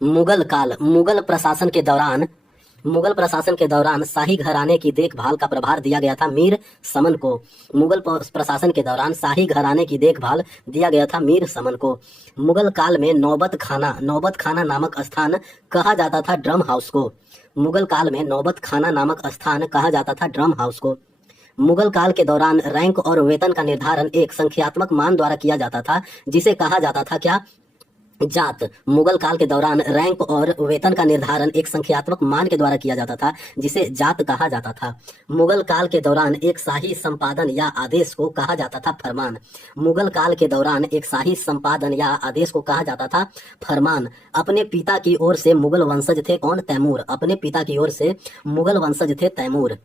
मुगल प्रशासन के दौरान शाही घराने की देखभाल का प्रभार दिया गया था मीर समन को। मुगल प्रशासन के दौरान शाही घराने की देखभाल दिया गया था मीर समन को। मुगल काल में नौबत खाना नामक स्थान कहा जाता था ड्रम हाउस को। मुगल काल में नौबत खाना नामक स्थान कहा जाता था ड्रम हाउस को। मुगल काल के दौरान रैंक और वेतन का निर्धारण एक संख्यात्मक मान द्वारा किया जाता था, जिसे कहा जाता था क्या? जात। मुगल काल के दौरान रैंक और वेतन का निर्धारण एक संख्यात्मक मान के द्वारा किया जाता था, जिसे जात कहा जाता था। मुगल काल के दौरान एक शाही संपादन या आदेश को कहा जाता था फरमान। मुगल काल के दौरान एक शाही संपादन या आदेश को कहा जाता था फरमान। अपने पिता की ओर से मुगल वंशज थे कौन? तैमूर। अपने पिता की ओर से मुगल वंशज थे तैमूर।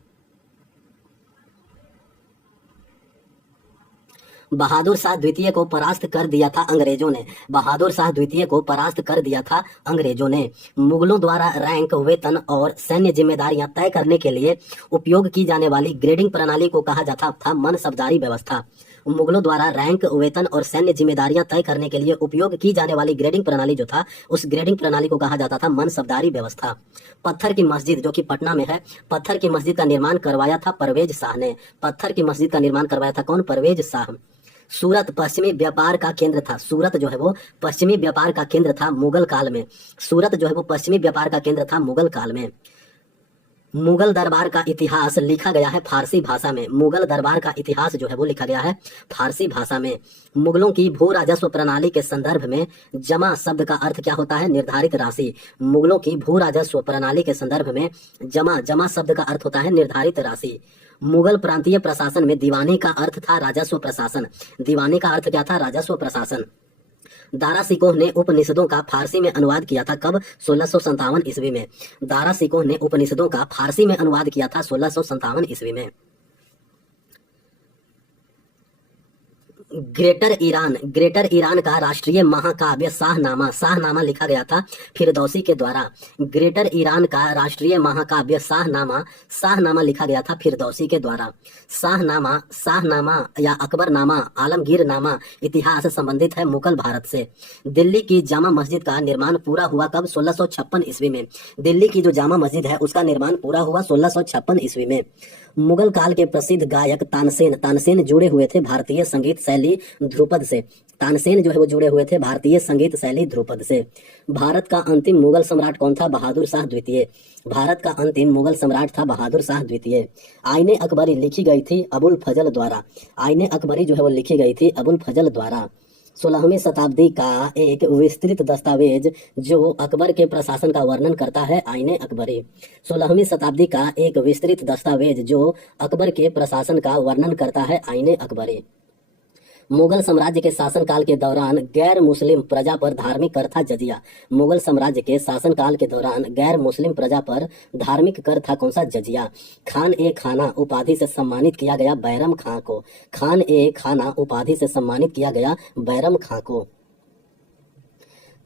बहादुर शाह द्वितीय को परास्त कर दिया था अंग्रेजों ने। बहादुर शाह द्वितीय को परास्त कर दिया था अंग्रेजों ने। मुगलों द्वारा रैंक, वेतन और सैन्य जिम्मेदारियां तय करने के लिए उपयोग की जाने वाली ग्रेडिंग प्रणाली को कहा जाता था मनसबदारी व्यवस्था। मुगलों द्वारा रैंक, वेतन और सैन्य जिम्मेदारियां तय करने के लिए उपयोग की जाने वाली ग्रेडिंग प्रणाली जो था, उस ग्रेडिंग प्रणाली को कहा जाता था मनसबदारी व्यवस्था। पत्थर की मस्जिद जो कि पटना में है, पत्थर की मस्जिद का निर्माण करवाया था परवेज शाह ने। पत्थर की मस्जिद का निर्माण करवाया था कौन? परवेज शाह। सूरत पश्चिमी व्यापार का केंद्र था। सूरत जो है वो पश्चिमी व्यापार का केंद्र था मुगल काल में। सूरत जो है वो पश्चिमी व्यापार का केंद्र था मुगल काल में। मुगल दरबार का इतिहास लिखा गया है फारसी भाषा में। मुगल दरबार का इतिहास जो है वो लिखा गया है फारसी भाषा में। मुगलों की भू राजस्व प्रणाली के संदर्भ में जमा शब्द का अर्थ क्या होता है? निर्धारित राशि। मुगलों की भू राजस्व प्रणाली के संदर्भ में जमा शब्द का अर्थ होता है निर्धारित राशि। मुगल प्रांतीय प्रशासन में दीवानी का अर्थ था राजस्व प्रशासन। दीवानी का अर्थ क्या था? राजस्व प्रशासन। दारा सिकोह ने उपनिषदों का फारसी में अनुवाद किया था कब? 1657 ईस्वी में। दारा सिकोह ने उपनिषदों का फारसी में अनुवाद किया था 1657 ईस्वी में। ग्रेटर ईरान का राष्ट्रीय महाकाव्य शाहनामा लिखा गया था फिरदौसी के द्वारा। ग्रेटर ईरान का राष्ट्रीय महाकाव्य शाहनामा लिखा गया था फिरदौसी के द्वारा। शाहनामा या अकबरनामा, आलमगीरनामा इतिहास संबंधित है मुगल भारत से। दिल्ली की जामा मस्जिद का निर्माण पूरा हुआ कब? 1656 ईस्वी में। दिल्ली की जो जामा मस्जिद है उसका निर्माण पूरा हुआ 1656 ईस्वी में। मुगल काल के प्रसिद्ध गायक तानसेन जुड़े हुए थे भारतीय संगीत शैली ध्रुपद से। तानसेन जो है वो जुड़े हुए थे भारतीय संगीत शैली ध्रुपद से। भारत का अंतिम मुगल सम्राट कौन था? बहादुर शाह द्वितीय। भारत का अंतिम मुगल सम्राट था बहादुर शाह द्वितीय। आईने अकबरी लिखी गई थी अबुल फजल द्वारा। आईने अकबरी जो है वो लिखी गई थी अबुल फजल द्वारा। 16वीं शताब्दी का एक विस्तृत दस्तावेज जो अकबर के प्रशासन का वर्णन करता है आईने अकबरी। 16वीं शताब्दी का एक विस्तृत दस्तावेज जो अकबर के प्रशासन का वर्णन करता है आईने अकबरी। मुगल साम्राज्य के शासनकाल के दौरान गैर मुस्लिम प्रजा पर धार्मिक कर था जजिया। मुगल साम्राज्य के शासनकाल के दौरान गैर मुस्लिम प्रजा पर धार्मिक कर था कौन सा? जजिया। खान ए खाना उपाधि से सम्मानित किया गया बैरम खां को। खान ए खाना उपाधि से सम्मानित किया गया बैरम खां को।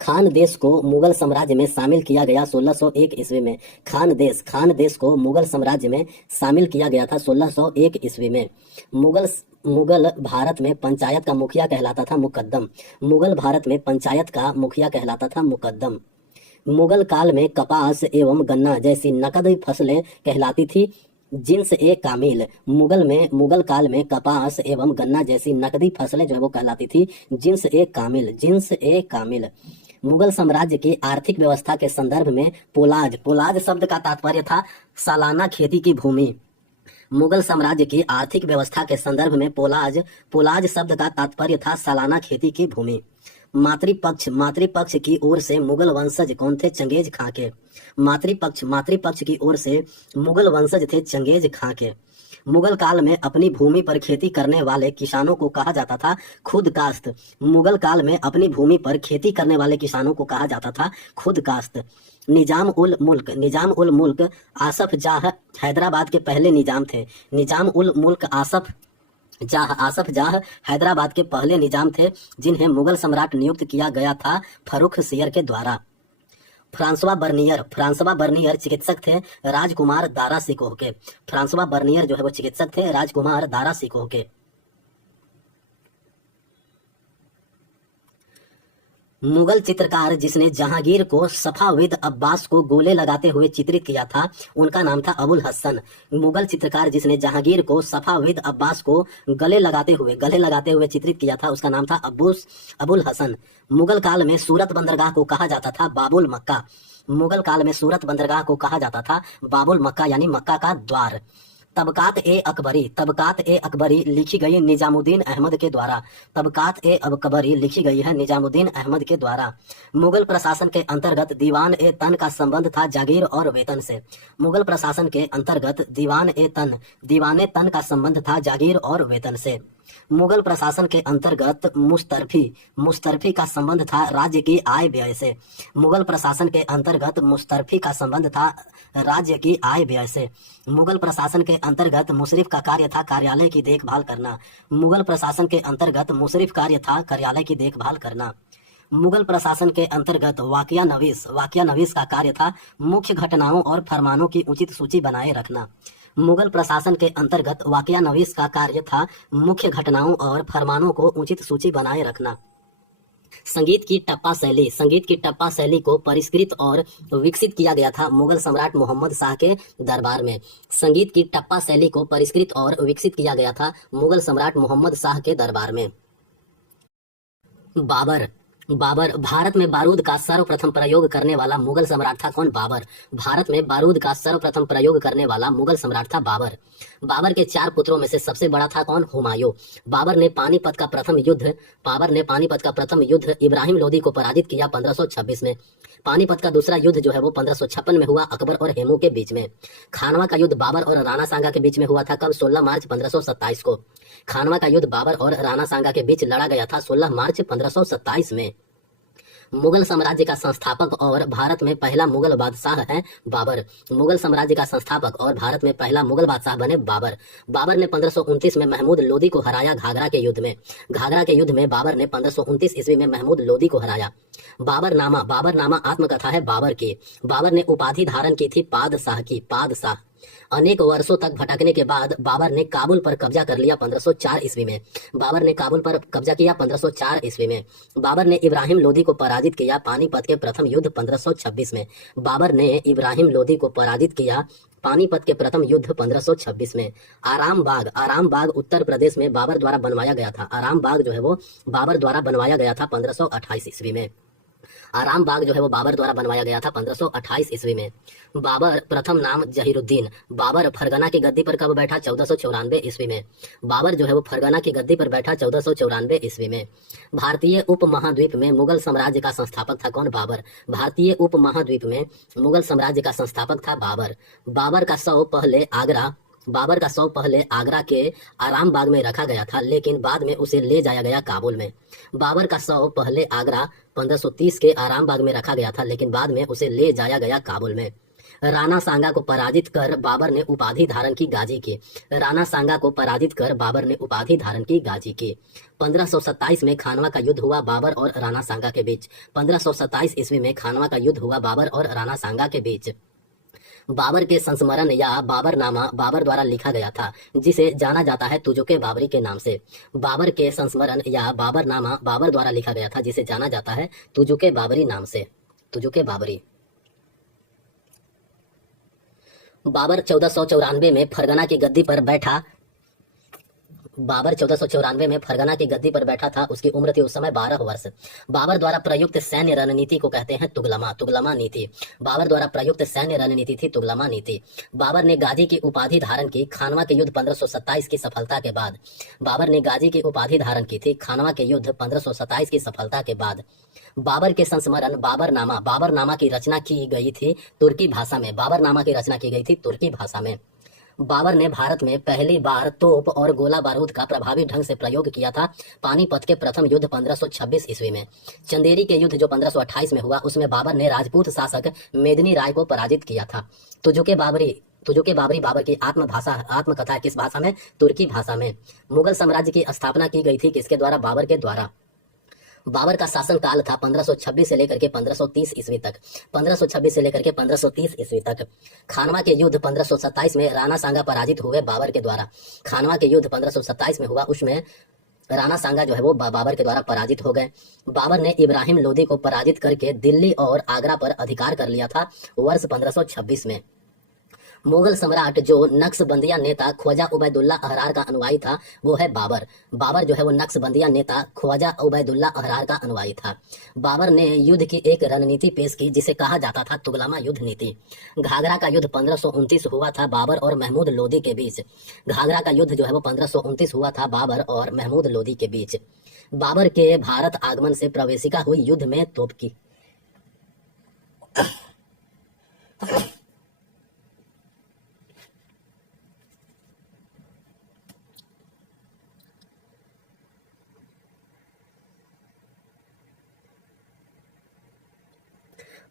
खान देश को मुगल साम्राज्य में शामिल किया गया 1601 ईस्वी में। खान देश को मुगल साम्राज्य में शामिल किया गया था 1601 ईस्वी में। मुगल भारत में पंचायत का मुखिया कहलाता था मुकद्दम। मुगल भारत में पंचायत का मुखिया कहलाता था मुकद्दम। मुगल काल में कपास एवं गन्ना जैसी नकद फसलें कहलाती थी जिन्स ए कामिल। मुगल काल में कपास एवं गन्ना जैसी नकदी फसलें जो है वो कहलाती थी जिन्स ए कामिल। मुगल साम्राज्य की आर्थिक व्यवस्था के संदर्भ में पोलाज शब्द का तात्पर्य था सालाना खेती की भूमि। मुगल साम्राज्य की आर्थिक व्यवस्था के संदर्भ में पोलाज शब्द का तात्पर्य था सालाना खेती की भूमि। मातृपक्ष की ओर से मुगल वंशज कौन थे? चंगेज खां के। मातृपक्ष की ओर से मुगल वंशज थे चंगेज खां के। मुगल काल में अपनी भूमि पर खेती करने वाले किसानों को कहा जाता था खुद कास्त। मुगल काल में अपनी भूमि पर खेती करने वाले किसानों को कहा जाता था खुद कास्त। निजाम उल मुल्क आसफ जाह हैदराबाद के पहले निजाम थे। निजाम उल मुल्क आसफ जाह हैदराबाद के पहले निजाम थे जिन्हें मुगल सम्राट नियुक्त किया गया था फर्रुख सियर के द्वारा। फ्रांसवा बर्नियर चिकित्सक थे राजकुमार दारा सिकोह के। फ्रांसवा बर्नियर जो है वो चिकित्सक थे राजकुमार दारा सिकोह के। मुगल चित्रकार जिसने जहांगीर को सफाविद अब्बास को गोले लगाते हुए चित्रित किया था उनका नाम था अबुल हसन। मुगल चित्रकार जिसने जहांगीर को सफाविद अब्बास को गले लगाते हुए चित्रित किया था उसका नाम था अबुल हसन। मुगल काल में सूरत बंदरगाह को कहा जाता था बाबुल मक्का। मुगल काल में सूरत बंदरगाह को कहा जाता था बाबुल मक्का यानी मक्का का द्वार। तबकात ए अकबरी लिखी गई निजामुद्दीन अहमद के द्वारा। तबकात ए अकबरी लिखी गई है निजामुद्दीन अहमद के द्वारा। मुगल प्रशासन के अंतर्गत दीवान ए तन का संबंध था जागीर और वेतन से। मुगल प्रशासन के अंतर्गत दीवान ए तन का संबंध था जागीर और वेतन से। मुगल प्रशासन के अंतर्गत मुस्तरफी का संबंध था राज्य की आय व्यय से। मुगल प्रशासन के अंतर्गत मुस्तरफी का संबंध था राज्य की आय व्यय से। मुगल प्रशासन के अंतर्गत मुशरिफ का कार्य था कार्यालय की देखभाल करना। मुगल प्रशासन के अंतर्गत मुशरिफ कार्य था कार्यालय की देखभाल करना। मुगल प्रशासन के अंतर्गत वाकिया नवीस का कार्य था मुख्य घटनाओं और फरमानों की उचित सूची बनाए रखना। मुगल प्रशासन के अंतर्गत वाकिया नवीस का कार्य था मुख्य घटनाओं और फरमानों को उचित सूची बनाए रखना। संगीत की टप्पा शैली को परिष्कृत और विकसित किया गया था मुगल सम्राट मोहम्मद शाह के दरबार में। संगीत की टप्पा शैली को परिष्कृत और विकसित किया गया था मुगल सम्राट मोहम्मद शाह के दरबार में। बाबर भारत में बारूद का सर्वप्रथम प्रयोग करने वाला मुगल सम्राट था कौन? बाबर। भारत में बारूद का सर्वप्रथम प्रयोग करने वाला मुगल सम्राट था बाबर। बाबर के 4 पुत्रों में से सबसे बड़ा था कौन? हुमायूं। बाबर ने पानीपत का प्रथम युद्ध इब्राहिम लोदी को पराजित किया 1526 में। पानीपत का दूसरा युद्ध जो है वो 1556 में हुआ अकबर और हेमू के बीच में। खानवा का युद्ध बाबर और राणा सांगा के बीच में हुआ था कब? 16 मार्च 1527 को। खानवा का युद्ध बाबर और राणा सांगा के बीच लड़ा गया था 16 मार्च 1527 में। मुगल साम्राज्य का संस्थापक और भारत में पहला मुगल बादशाह है बाबर। मुगल साम्राज्य का संस्थापक और भारत में पहला मुगल बादशाह बने बाबर। बाबर ने 1529 में महमूद लोदी को हराया घाघरा के युद्ध में बाबर ने 1529 ईस्वी में महमूद लोदी को हराया। बाबरनामा आत्मकथा है बाबर की। बाबर ने उपाधि धारण की थी पादशाह। अनेक वर्षों तक भटकने के बाद बाबर ने काबुल पर कब्जा कर लिया 1504 ईस्वी में। बाबर ने काबुल पर कब्जा किया 1504 ईस्वी में। बाबर ने इब्राहिम लोदी को पराजित किया पानीपत के प्रथम युद्ध 1526 में। बाबर ने इब्राहिम लोदी को पराजित किया पानीपत के प्रथम युद्ध 1526 में। आराम बाग उत्तर प्रदेश में बाबर द्वारा बनवाया गया था। आराम बाग जो है वो बाबर द्वारा बनवाया गया था 1528 ईस्वी में। आराम बाग जो है वो बाबर द्वारा बनवाया गया था 1528 ईस्वी में। बाबर प्रथम नाम जहीरुद्दीन। बाबर फरगना की गद्दी पर कब बैठा? 1494 ईस्वी में। बाबर जो है वो फरगना की गद्दी पर बैठा 1494 ईस्वी में। भारतीय उपमहाद्वीप में मुगल साम्राज्य का संस्थापक था कौन? बाबर। भारतीय उपमहाद्वीप में मुगल साम्राज्य का संस्थापक था बाबर। बाबर का शव पहले आगरा के आराम बाग में रखा गया था, लेकिन बाद में उसे ले जाया गया काबुल में। बाबर का शव पहले आगरा 1530 के आराम बाग में रखा गया था, लेकिन बाद में उसे ले जाया गया काबुल में। राणा सांगा को पराजित कर बाबर ने उपाधि धारण की गाजी की। राणा सांगा को पराजित कर बाबर ने उपाधि धारण की गाजी की। 1527 में खानवा का युद्ध हुआ बाबर और राणा सांगा के बीच। 1527 ईस्वी में खानवा का युद्ध हुआ बाबर और राणा सांगा के बीच। बाबर के संस्मरण या बाबरनामा बाबर द्वारा लिखा गया था, जिसे जाना जाता है तुजुके बाबरी के नाम से। बाबर के संस्मरण या बाबरनामा बाबर द्वारा लिखा गया था, जिसे जाना जाता है तुजुके बाबरी नाम से। तुजुके बाबरी। बाबर 1494 में फरगना की गद्दी पर बैठा। बाबर 1494 में फरगना की गद्दी पर बैठा था। उसकी उम्र थी उस समय 12 वर्ष। बाबर द्वारा प्रयुक्त सैन्य रणनीति को कहते हैं तुगलमा नीति। बाबर द्वारा प्रयुक्त सैन्य रणनीति थी तुगलमा नीति। बाबर ने गाजी की उपाधि धारण की खानवा के युद्ध 1527 की सफलता के बाद। बाबर ने गाजी की उपाधि धारण की थी खानवा के युद्ध 1527 की सफलता के बाद। बाबर के संस्मरण बाबरनामा की रचना की गई थी तुर्की भाषा में। बाबरनामा की रचना की गई थी तुर्की भाषा में। बाबर ने भारत में पहली बार तोप और गोला बारूद का प्रभावी ढंग से प्रयोग किया था पानीपत के प्रथम युद्ध 1526 ईस्वी में। चंदेरी के युद्ध जो 1528 में हुआ, उसमें बाबर ने राजपूत शासक मेदिनी राय को पराजित किया था। तुजुके बाबरी बाबर की आत्मकथा किस भाषा में? तुर्की भाषा में। मुगल साम्राज्य की स्थापना की गई थी किसके द्वारा? बाबर के द्वारा। बाबर का शासन काल था 1526 से लेकर के 1530 ईस्वी तक। 1526 से लेकर के 1530 ईस्वी तक। खानवा के युद्ध 1527 में राणा सांगा पराजित हुए बाबर के द्वारा। खानवा के युद्ध 1527 में हुआ, उसमें राणा सांगा जो है वो बाबर के द्वारा पराजित हो गए। बाबर ने इब्राहिम लोदी को पराजित करके दिल्ली और आगरा पर अधिकार कर लिया था वर्ष 1526 में। मुगल सम्राट जो नक्शबंदिया नेता ख्वाजा उबैदुल्ला अहरार का अनुयायी था वो है बाबर। बाबर जो है वो नक्शबंदिया नेता ख्वाजा उबैदुल्ला अहरार का अनुयायी था। बाबर ने युद्ध की एक रणनीति पेश की जिसे कहा जाता था तुगलमा युद्ध नीति। घाघरा का युद्ध 1529 हुआ था बाबर और महमूद लोदी के बीच। घाघरा का युद्ध जो है वो 1529 हुआ था बाबर और महमूद लोदी के बीच। बाबर के भारत आगमन से प्रवेशिका हुई युद्ध में तोप की।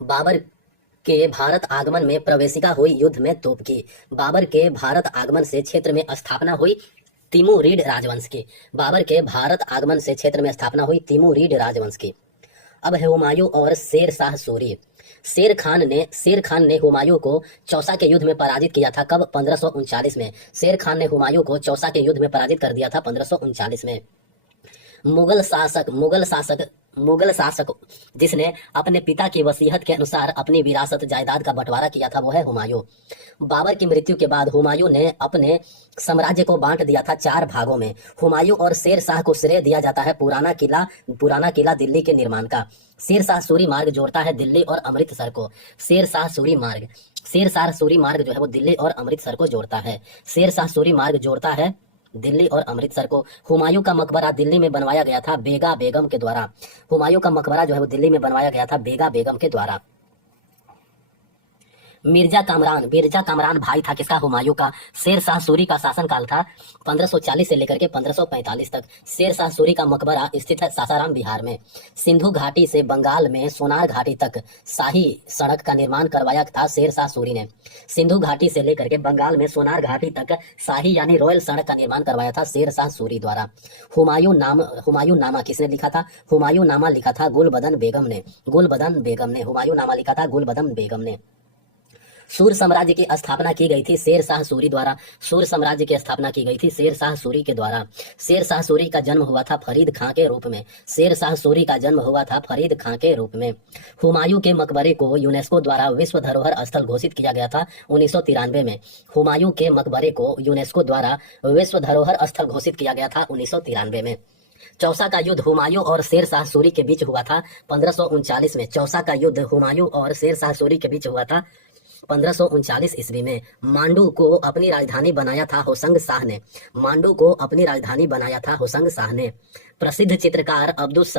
बाबर के भारत आगमन में प्रवेशिका हुई युद्ध में तोप की। बाबर के भारत आगमन से क्षेत्र में स्थापना हुई तिमुरिड राजवंश की। बाबर के भारत आगमन से क्षेत्र में स्थापना हुई तिमुरिड राजवंश की। अब है हुमायूं और शेर शाह सूरी। शेर खान ने हुमायूं को चौसा के युद्ध में पराजित किया था। कब? 1539 में। शेर खान ने हुमायूं को चौसा के युद्ध में पराजित कर दिया था 1539 में। मुगल शासक जिसने अपने पिता की वसीयत के अनुसार अपनी विरासत जायदाद का बंटवारा किया था वो है हुमायूं। बाबर की मृत्यु के बाद हुमायूं ने अपने साम्राज्य को बांट दिया था 4 भागों में। हुमायूं और शेर शाह को श्रेय दिया जाता है पुराना किला दिल्ली के निर्माण का। शेर शाह सूरी मार्ग जोड़ता है दिल्ली और अमृतसर को। शेर शाह सूरी मार्ग जो है वो दिल्ली और अमृतसर को जोड़ता है। शेर शाह सूरी मार्ग जोड़ता है दिल्ली और अमृतसर को। हुमायूं का मकबरा दिल्ली में बनवाया गया था बेगा बेगम के द्वारा। हुमायूं का मकबरा जो है वो दिल्ली में बनवाया गया था बेगा बेगम के द्वारा। मिर्जा कामरान भाई था किसका? हुमायूं का। शेर शाह सूरी का शासनकाल था 1540 से लेकर के 1545 तक। शेर शाह सूरी का मकबरा स्थित है सासाराम बिहार में। सिंधु घाटी से बंगाल में सोनार घाटी तक शाही सड़क का निर्माण करवाया था शेर शाह सूरी ने। सिंधु घाटी से लेकर के बंगाल में सोनार घाटी तक शाही यानी रॉयल सड़क का निर्माण करवाया था शेर शाह सूरी द्वारा। हुमायूं नामा किसने लिखा था? हुमायूं नामा लिखा था गुलबदन बेगम ने। हुमायूं नामा लिखा था गुलबदन बेगम ने। सूर साम्राज्य की स्थापना की गई थी शेर शाह सूरी द्वारा। सूर साम्राज्य की स्थापना की गई थी शेर शाह सूरी के द्वारा। शेर शाह सूरी का जन्म हुआ था फरीद खां के रूप में। शेर शाह सूरी का जन्म हुआ था फरीद खां के रूप में। हुमायूं के मकबरे को यूनेस्को द्वारा विश्व धरोहर स्थल घोषित किया गया था 1993 में। हुमायूं के मकबरे को यूनेस्को द्वारा विश्व धरोहर स्थल घोषित किया गया था 1993 में। चौसा का युद्ध हुमायूं और शेर शाह सूरी के बीच हुआ था 1539 में। चौसा का युद्ध हुमायूं और शेर शाह सूरी के बीच हुआ था 1539 ईस्वी में। मांडू को अपनी राजधानी बनाया था होशंग शाह ने। प्रसिद्ध चित्रकार अब्दुस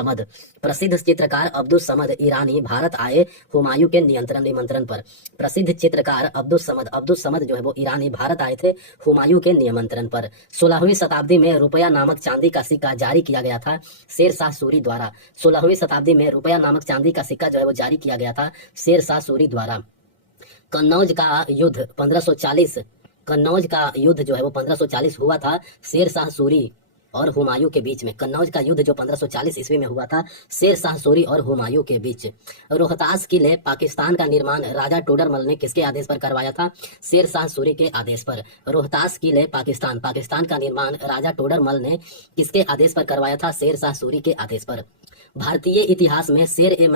समद ईरानी भारत आए हुमायूं के निमंत्रण पर। प्रसिद्ध चित्रकार अब्दुस समद जो है वो ईरानी भारत आए थे हुमायूं के निमंत्रण पर। 16वीं शताब्दी में रुपया नामक चांदी का सिक्का जारी किया गया था शेर शाह सूरी द्वारा। 16वीं शताब्दी में रुपया नामक चांदी का सिक्का जो है वो जारी किया गया था शेर शाह सूरी द्वारा। कन्नौज का युद्ध 1540 हुआ था शेर शाह सूरी और हुमायूं के बीच में। कन्नौज का युद्ध जो 1540 ईस्वी में हुआ था शेर शाह सूरी और हुमायूं के बीच। रोहतास किले पाकिस्तान का निर्माण राजा टोडरमल ने किसके आदेश पर करवाया था? शेर शाह सूरी के आदेश पर। रोहतास किले पाकिस्तान का निर्माण राजा टोडरमल ने किसके आदेश पर करवाया था? शेर शाह सूरी के आदेश पर। भारतीय इतिहास में शेर ए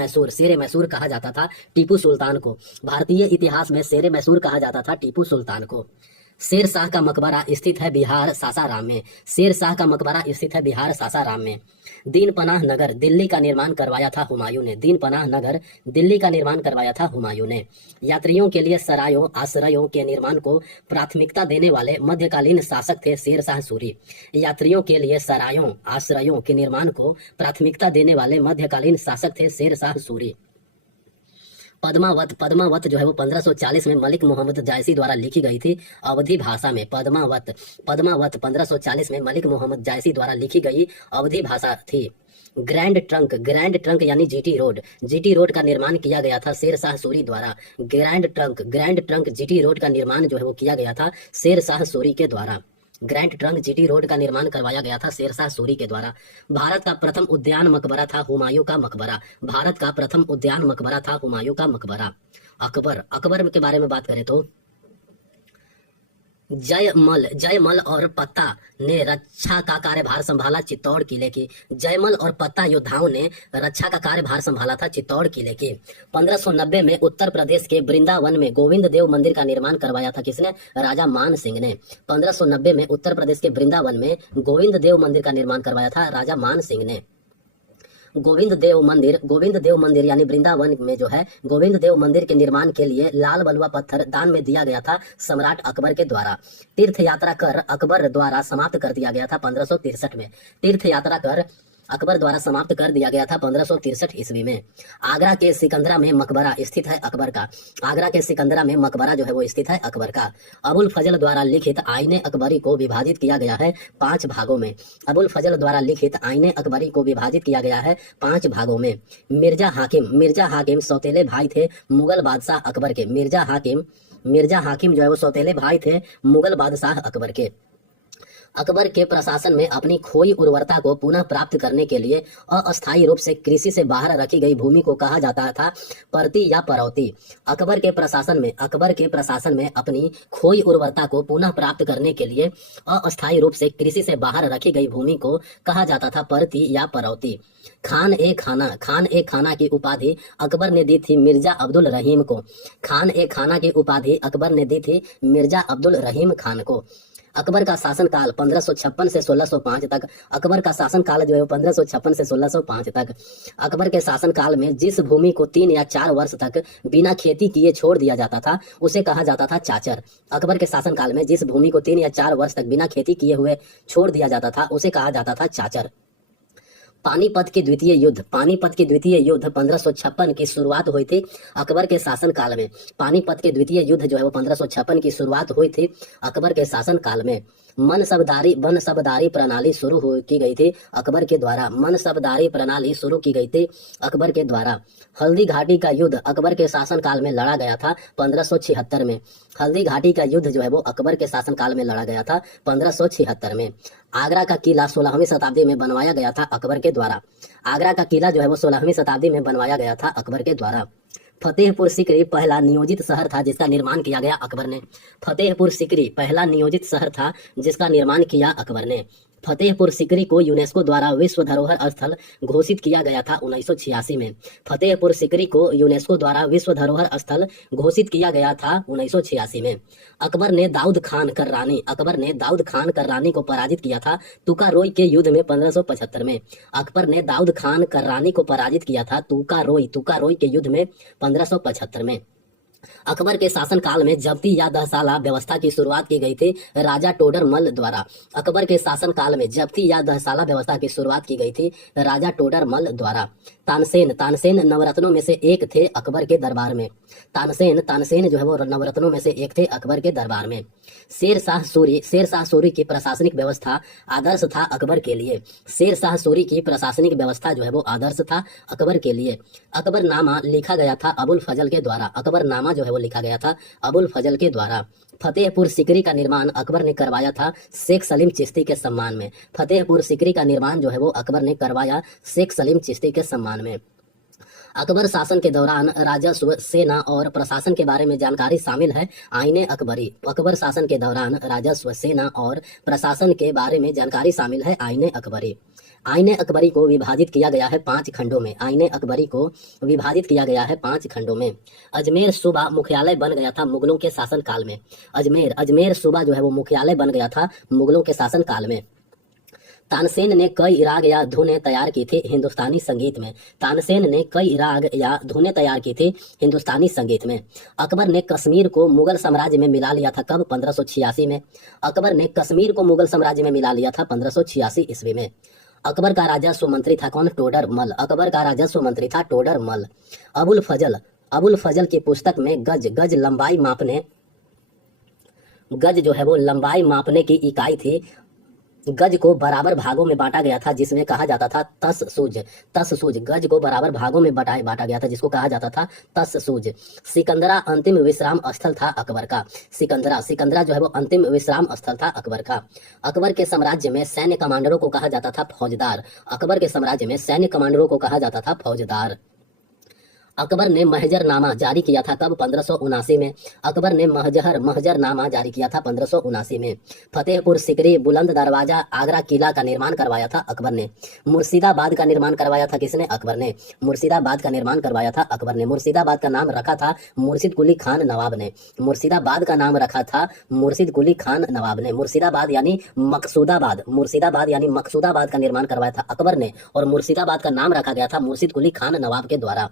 मैसूर कहा जाता था टीपू सुल्तान को। भारतीय इतिहास में शेर ए मैसूर कहा जाता था टीपू सुल्तान को। शेर शाह का मकबरा स्थित है बिहार सासाराम में। दीन पनाह नगर दिल्ली का निर्माण करवाया था हुमायूं ने। यात्रियों के लिए सरायों आश्रयों के निर्माण को प्राथमिकता देने वाले मध्यकालीन शासक थे शेर शाह सूरी। यात्रियों के लिए सरायों आश्रयों के निर्माण को प्राथमिकता देने वाले मध्यकालीन शासक थे शेर शाह सूरी। पद्मावत जो है वो 1540 में मलिक मोहम्मद जायसी द्वारा लिखी गई थी अवधी भाषा में। पद्मावत 1540 में मलिक मोहम्मद जायसी द्वारा लिखी गई अवधी भाषा थी। ग्रैंड ट्रंक यानी जीटी रोड का निर्माण किया गया था शेर शाह सूरी द्वारा। ग्रैंड ट्रंक जीटी रोड का निर्माण जो है वो किया गया था शेर शाह सूरी के द्वारा। ग्रैंड ट्रंक जीटी रोड का निर्माण करवाया गया था शेर शाह सूरी के द्वारा। भारत का प्रथम उद्यान मकबरा था हुमायूं का मकबरा। अकबर के बारे में बात करें तो जयमल और पत्ता ने रक्षा का कार्यभार संभाला चित्तौड़ किले की। जयमल और पत्ता योद्धाओं ने रक्षा का कार्यभार संभाला था चित्तौड़ किले की। 1590 में उत्तर प्रदेश के वृंदावन में गोविंद देव मंदिर का निर्माण करवाया था किसने? राजा मान सिंह ने। 1590 में उत्तर प्रदेश के वृंदावन में गोविंद देव मंदिर का निर्माण करवाया था राजा मान सिंह ने। गोविंद देव मंदिर यानी वृंदावन में जो है गोविंद देव मंदिर के निर्माण के लिए लाल बलुआ पत्थर दान में दिया गया था सम्राट अकबर के द्वारा। तीर्थ यात्रा कर अकबर द्वारा समाप्त कर दिया गया था 1563 में। तीर्थ यात्रा कर अकबर द्वारा समाप्त कर दिया गया था 1563 ईस्वी में। आगरा के सिकंदरा में मकबरा स्थित है अकबर का। आगरा के सिकंदरा में मकबरा जो है वो स्थित है अकबर का। अबुल फजल द्वारा लिखित आईने अकबरी को विभाजित किया गया है 5 भागों में। अबुल फजल द्वारा लिखित आईने अकबरी को विभाजित किया गया है 5 भागों में। मिर्जा हाकिम सौतेले भाई थे मुगल बादशाह अकबर के। मिर्जा हाकिम जो है वो सौतेले भाई थे मुगल बादशाह अकबर के। अकबर के प्रशासन में अपनी खोई उर्वरता को पुनः प्राप्त करने के लिए अस्थायी रूप से कृषि से बाहर रखी गई भूमि को कहा जाता था परती या परौती। अकबर के प्रशासन में अपनी खोई उर्वरता को पुनः प्राप्त करने के लिए अस्थायी रूप से कृषि से बाहर रखी गई भूमि को कहा जाता था परती या परौती। खान ए खाना की उपाधि अकबर ने दी थी मिर्जा अब्दुल रहीम को। खान ए खाना की उपाधि अकबर ने दी थी मिर्जा अब्दुल रहीम खान को। अकबर का शासनकाल 1556 से 1605 तक। अकबर का शासनकाल जो है 1556 से 1605 तक। अकबर के शासनकाल में जिस भूमि को 3 या 4 वर्ष तक बिना खेती किए छोड़ दिया जाता था उसे कहा जाता था चाचर। अकबर के शासनकाल में जिस भूमि को 3 या 4 वर्ष तक बिना खेती किए हुए छोड़ दिया जाता था उसे कहा जाता था चाचर। पानीपत के द्वितीय युद्ध 1556 की शुरुआत हुई थी अकबर के शासनकाल में। पानीपत के द्वितीय युद्ध जो है वो 1556 की शुरुआत हुई थी अकबर के शासनकाल में। मनसबदारी प्रणाली शुरू की गई थी अकबर के द्वारा। मनसबदारी प्रणाली शुरू की गई थी अकबर के द्वारा। हल्दी घाटी का युद्ध अकबर के शासनकाल में लड़ा गया था 1576 में। हल्दी घाटी का युद्ध जो है वो अकबर के शासनकाल में लड़ा गया था 1576 में। आगरा का किला 16वीं शताब्दी में बनवाया गया था अकबर के द्वारा। आगरा का किला जो है वो 16वीं शताब्दी में बनवाया गया था अकबर के द्वारा। फतेहपुर सीकरी पहला नियोजित शहर था जिसका निर्माण किया गया अकबर ने। फतेहपुर सीकरी पहला नियोजित शहर था जिसका निर्माण किया अकबर ने। फतेहपुर सीकरी को यूनेस्को द्वारा विश्व धरोहर स्थल घोषित किया गया था 1986 में। फतेहपुर सीकरी को यूनेस्को द्वारा विश्व धरोहर स्थल घोषित किया गया था 1986 में। अकबर ने दाऊद खान कर्रानी को पराजित किया था तुकारोई के युद्ध में 1575 में। अकबर ने दाऊद खान कर्रानी को पराजित किया था तुकारोई के युद्ध में 1575 में। अकबर के शासनकाल में जब्ती या दहसाला व्यवस्था की शुरुआत की गई थी राजा टोडरमल द्वारा। अकबर के शासनकाल में जब्ती या दहसाला व्यवस्था की शुरुआत की गई थी राजा टोडरमल द्वारा। तानसेन नवरत्नों में से एक थे अकबर के दरबार में। तानसेन जो है वो नवरत्नों में से एक थे अकबर के दरबार में। शेर शाह सूरी की प्रशासनिक व्यवस्था आदर्श था अकबर के लिए। शेर शाह सूरी की प्रशासनिक व्यवस्था जो है वो आदर्श था अकबर के लिए। अकबरनामा लिखा गया था अबुल फजल के द्वारा। अकबरनामा जो है वो लिखा गया था अबुल फजल के द्वारा। फतेहपुर सीकरी का निर्माण अकबर ने करवाया था शेख सलीम चिश्ती के सम्मान में। फतेहपुर सीकरी का निर्माण जो है वो अकबर ने करवाया शेख सलीम चिश्ती के सम्मान में। अकबर शासन के दौरान राजस्व, सेना और प्रशासन के बारे में जानकारी शामिल है आईने अकबरी। अकबर शासन के दौरान राजस्व, सेना और प्रशासन के बारे में जानकारी शामिल है आईने अकबरी। आईने अकबरी को विभाजित किया गया है 5 खंडों में। आईने अकबरी को विभाजित किया गया है 5 खंडों में। अजमेर सूबा मुख्यालय बन गया था मुगलों के शासनकाल में। अजमेर सूबा जो है वो मुख्यालय बन गया था मुगलों के शासनकाल में। तानसेन ने कई राग या धुनें तैयार की थी हिंदुस्तानी संगीत में। तानसेन ने कई राग या धुनें तैयार की थी हिंदुस्तानी संगीत में। अकबर ने कश्मीर को मुगल साम्राज्य में मिला लिया था कब? 1586 में। अकबर ने कश्मीर को मुगल साम्राज्य में मिला लिया था 1586 ईस्वी में। अकबर का राजस्व मंत्री था कौन? टोडरमल। अकबर का राजस्व मंत्री था टोडरमल। अबुल फजल की पुस्तक में गज जो है वो लंबाई मापने की इकाई थी। गज को बराबर भागों में बांटा गया था जिसमें कहा जाता था तस सूज। गज को बराबर भागों में बांटा गया था जिसको कहा जाता था तस सूज। सिकंदरा अंतिम विश्राम स्थल था अकबर का। सिकंदरा जो है वो अंतिम विश्राम स्थल था अकबर का। अकबर के साम्राज्य में सैन्य कमांडरों को कहा जाता था फौजदार। अकबर के साम्राज्य में सैन्य कमांडरों को कहा जाता था फौजदार। अकबर ने महजरनामा जारी किया था कब? 1579 में। अकबर ने महजरनामा जारी किया था 1579 में। फतेहपुर सिकरी, बुलंद दरवाजा, आगरा किला का निर्माण करवाया था अकबर ने। मुर्शिदाबाद का निर्माण करवाया था किसने? अकबर ने। मुर्शिदाबाद का निर्माण करवाया था अकबर ने। मुर्शिदाबाद का नाम रखा था मुर्शिद कुली खान नवाब ने। मुर्शिदाबाद का नाम रखा था मुर्शिद कुली खान नवाब ने। मुर्शिदाबाद यानी मकसूदाबाद का निर्माण करवाया था अकबर ने, और मुर्शिदाबाद का नाम रखा गया था मुर्शिद कुली खान नवाब के द्वारा।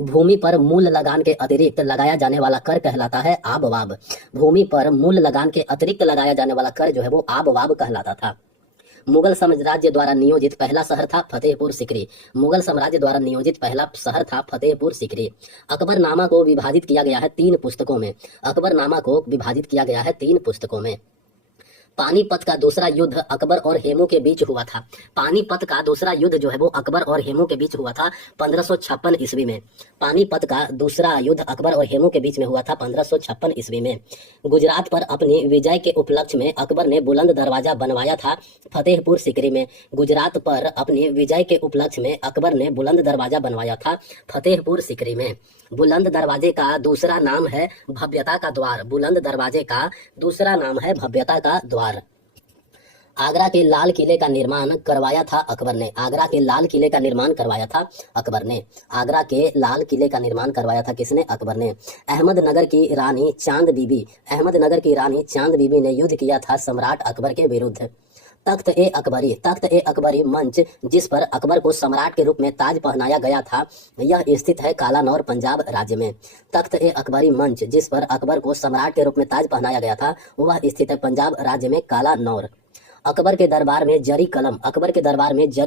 भूमि पर मूल लगान के अतिरिक्त लगाया जाने वाला कर कहलाता है आबवाब। भूमि पर मूल लगान के अतिरिक्त लगाया जाने वाला कर जो है वो आबवाब कहलाता था। मुगल साम्राज्य द्वारा नियोजित पहला शहर था फतेहपुर सिकरी। मुगल साम्राज्य द्वारा नियोजित पहला शहर था फतेहपुर सिकरी। अकबरनामा को विभाजित किया गया है 3 पुस्तकों में। अकबरनामा को विभाजित किया गया है 3 पुस्तकों में। पानीपत का दूसरा युद्ध अकबर और हेमू के बीच हुआ था। पानीपत का दूसरा युद्ध जो है वो अकबर और हेमू के बीच हुआ था 1556 ईस्वी में। पानीपत का दूसरा युद्ध अकबर और हेमू के बीच में हुआ था 1556 ईस्वी में। गुजरात पर अपनी विजय के उपलक्ष्य में अकबर ने बुलंद दरवाजा बनवाया था फतेहपुर सिकरी में। गुजरात पर अपनी विजय के उपलक्ष्य में अकबर ने बुलंद दरवाजा बनवाया था फतेहपुर सिकरी में। बुलंद दरवाजे का दूसरा नाम है भव्यता का द्वार। बुलंद दरवाजे का दूसरा नाम है भव्यता का द्वार। आगरा के लाल किले का निर्माण करवाया था अकबर ने। आगरा के लाल किले का निर्माण करवाया था अकबर ने। आगरा के लाल किले का निर्माण करवाया था किसने? अकबर ने। अहमदनगर की रानी चांद बीबी ने युद्ध किया था सम्राट अकबर के विरुद्ध। तख्त ए अकबरी मंच जिस पर अकबर को सम्राट के रूप में ताज पहनाया गया था, यह स्थित है कालानौर पंजाब राज्य में। तख्त ए अकबरी मंच जिस पर अकबर को सम्राट के रूप में ताज पहनाया गया था, वह स्थित है पंजाब राज्य में कालानौर। अकबर के दरबार में जरी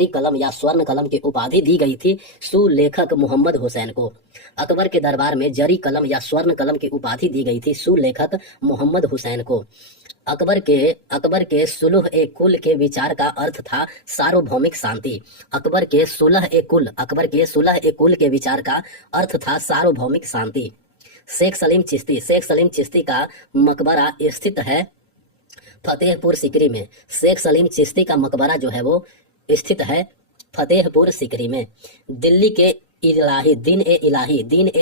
कलम या स्वर्ण कलम की उपाधि दी गई थी सुलेखक मोहम्मद हुसैन को। अकबर के दरबार में जरी कलम या स्वर्ण कलम की उपाधि दी गई थी सुलेखक मोहम्मद हुसैन को। अकबर के सुलह ए कुल के विचार का अर्थ था सार्वभौमिक शांति। अकबर के सुलह ए कुल के विचार का अर्थ था सार्वभौमिक शांति। शेख सलीम चिश्ती का मकबरा स्थित है फतेहपुर सिकरी में। शेख सलीम चिश्ती का मकबरा जो है वो स्थित है फतेहपुर सिकरी में। दिल्ली के दीन ए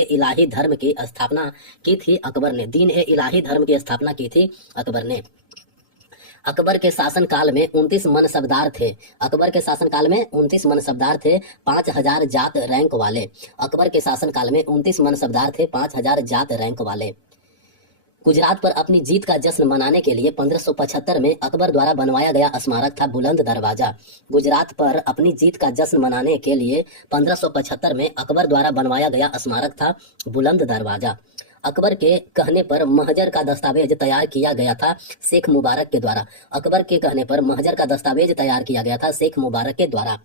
इलाही धर्म की स्थापना की थी अकबर ने। दीन ए इलाही धर्म की स्थापना की थी अकबर ने। अकबर के शासनकाल में 29 मनसबदार थे। अकबर के शासनकाल में 29 मनसबदार थे 5000 जात रैंक वाले। अकबर के शासनकाल में 29 मनसबदार थे 5000 जात रैंक वाले। गुजरात पर अपनी जीत का जश्न मनाने के लिए 1575 में अकबर द्वारा बनवाया गया स्मारक था बुलंद दरवाजा। गुजरात पर अपनी जीत का जश्न मनाने के लिए 1575 में अकबर द्वारा बनवाया गया स्मारक था बुलंद दरवाजा। अकबर के कहने पर महजर का दस्तावेज तैयार किया गया था शेख मुबारक के द्वारा। अकबर के कहने पर महजर का दस्तावेज तैयार किया गया था शेख मुबारक के द्वारा।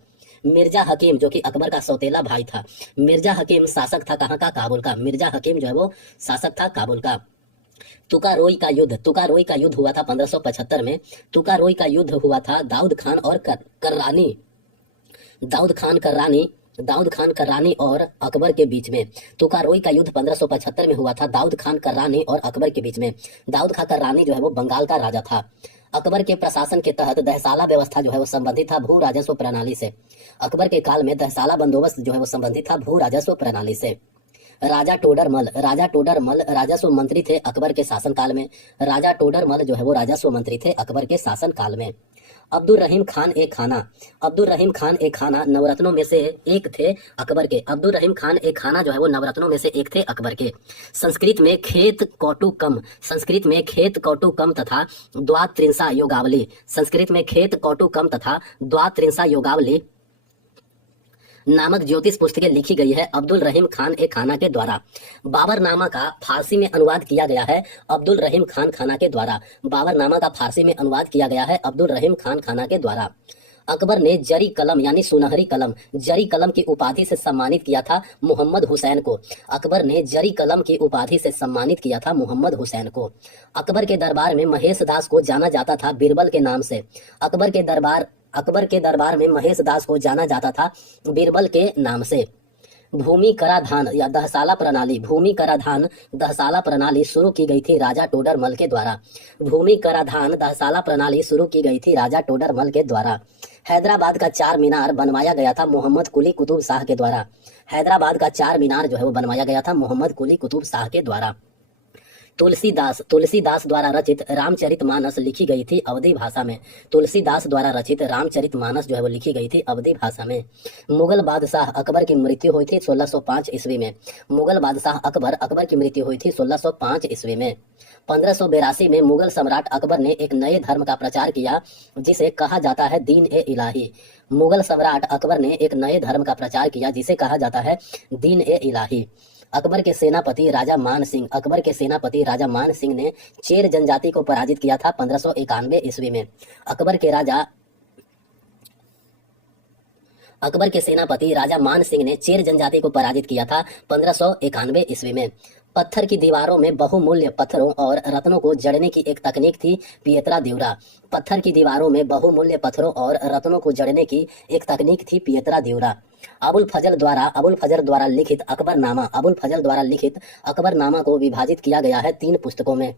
मिर्जा हकीम जो कि अकबर का सौतेला भाई था, मिर्जा हकीम शासक था कहाँ का? काबुल का। मिर्जा हकीम जो है वो शासक था काबुल का। तुकारोई का युद्ध हुआ था 1575 में। तुकारोई का युद्ध हुआ था दाऊद खान कर्रानी और अकबर के बीच में। तुकारोई का युद्ध 1575 में हुआ था दाऊद खान कर्रानी और अकबर के बीच में। दाऊद खान कर्रानी जो है वो बंगाल का राजा था। अकबर के प्रशासन के तहत दहसाला व्यवस्था जो है वो संबंधित था भू राजस्व प्रणाली से। अकबर के काल में दहसाला बंदोबस्त जो है वो संबंधित था भू राजस्व प्रणाली से। राजा टोडरमल राजस्व मंत्री थे अकबर के शासनकाल में। राजा टोडरमल जो है वो राजस्व मंत्री थे अकबर के शासनकाल में। अब्दुल रहीम खान ए खाना नवरत्नों में से एक थे अकबर के। अब्दुल रहीम खान ए खाना जो है वो नवरत्नों में से एक थे अकबर के। संस्कृत में खेत कौटुकम तथा द्वात्रिंशा योगावली नामक ज्योतिष पुस्तकें लिखी गई है अब्दुल रहीम खान ए खाना के द्वारा। बाबरनामा का फारसी में अनुवाद किया गया है अब्दुल रहीम खान खाना के द्वारा। बाबरनामा का फारसी में अनुवाद किया गया है अब्दुल रहीम खान खाना के द्वारा। अकबर ने जरी कलम यानी सुनहरी कलम की उपाधि से सम्मानित किया था मोहम्मद हुसैन को। अकबर ने जरी कलम की उपाधि से सम्मानित किया था मोहम्मद हुसैन को। अकबर के दरबार में महेश दास को जाना जाता था बीरबल के नाम से। अकबर के दरबार में महेश दास को जाना जाता था बीरबल के नाम से। भूमि कराधान या दहसाला प्रणाली शुरू की गई थी राजा टोडरमल के द्वारा। भूमि कराधान दहसाला प्रणाली शुरू की गई थी राजा टोडरमल के द्वारा। हैदराबाद का चार मीनार बनवाया गया था मोहम्मद कुली कुतुब शाह के द्वारा। हैदराबाद का चार मीनार जो है वो बनवाया गया था मोहम्मद कुली कुतुब शाह के द्वारा। तुलसीदास द्वारा रचित रामचरितमानस लिखी गई थी अवधी भाषा में। तुलसीदास द्वारा रचित रामचरितमानस जो है वो लिखी गई थी अवधी भाषा में। मुगल बादशाह अकबर की मृत्यु हुई थी 1605 ईस्वी में। मुगल बादशाह अकबर की मृत्यु हुई थी 1605 ईस्वी में। 1582 में मुगल सम्राट अकबर ने एक नए धर्म का प्रचार किया जिसे कहा जाता है दीन ए इलाही। मुगल सम्राट अकबर ने एक नए धर्म का प्रचार किया जिसे कहा जाता है दीन ए इलाही। अकबर के सेनापति राजा मान सिंह ने चेर जनजाति को पराजित किया था 1591 ईस्वी में। अकबर के सेनापति राजा मान सिंह ने चेर जनजाति को पराजित किया था 1591 ईस्वी में। पत्थर की दीवारों में बहुमूल्य पत्थरों और रत्नों को जड़ने की एक तकनीक थी पियत्रा द्यूरा। पत्थर की दीवारों में बहुमूल्य पत्थरों और रत्नों को जड़ने की एक तकनीक थी पियत्रा द्यूरा। अबुल फजल द्वारा लिखित अकबरनामा को विभाजित किया गया है 3 पुस्तकों में।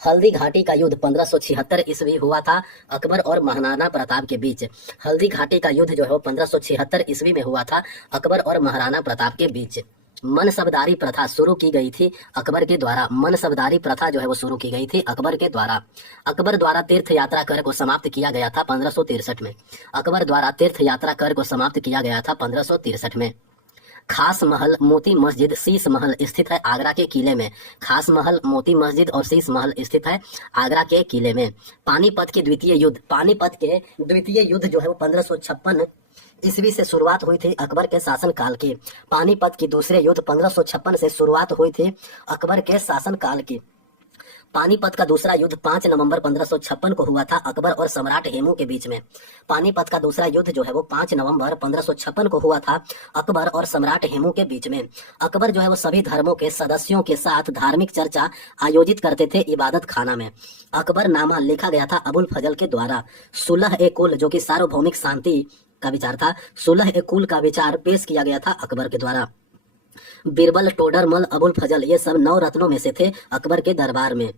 हल्दी घाटी का युद्ध 1576 ईस्वी हुआ था अकबर और महाराणा प्रताप के बीच। हल्दी घाटी का युद्ध जो है वो 1576 ईस्वी में हुआ था अकबर और महाराणा प्रताप के बीच। मनसबदारी प्रथा शुरू की गई थी अकबर के द्वारा। मनसबदारी प्रथा जो है वो शुरू की गई थी अकबर के द्वारा। अकबर द्वारा तीर्थ यात्रा कर को समाप्त किया गया था 1563 में। अकबर द्वारा तीर्थ यात्रा कर को समाप्त किया गया था 1563 में। खास महल मोती मस्जिद शीश महल स्थित है आगरा के किले में। खास महल मोती मस्जिद और शीश महल स्थित है आगरा के किले में। पानीपत के द्वितीय युद्ध जो है वो 1556 ईस्वी से शुरुआत हुई थी अकबर के शासनकाल की। पानीपत की दूसरे युद्ध 1556 से शुरुआत हुई थी अकबर के शासनकाल की। पानीपत का दूसरा युद्ध 5 नवंबर 1556 को हुआ था अकबर और सम्राट हेमू के बीच में। पानीपत का दूसरा युद्ध जो है वो 5 नवंबर 1556 को हुआ था अकबर और सम्राट हेमू के बीच में। अकबर जो है वो सभी धर्मों के सदस्यों के साथ धार्मिक चर्चा आयोजित करते थे इबादत खाना में। अकबर नामा लिखा गया था अबुल फजल के द्वारा। सुलह ए कुल जो कि सार्वभौमिक शांति का विचार था, सुलह ए कुल का विचार पेश किया गया था अकबर के द्वारा। बिरबल, टोडरमल, अबुल फजल ये सब 9 रत्नों में से थे अकबर के दरबार में।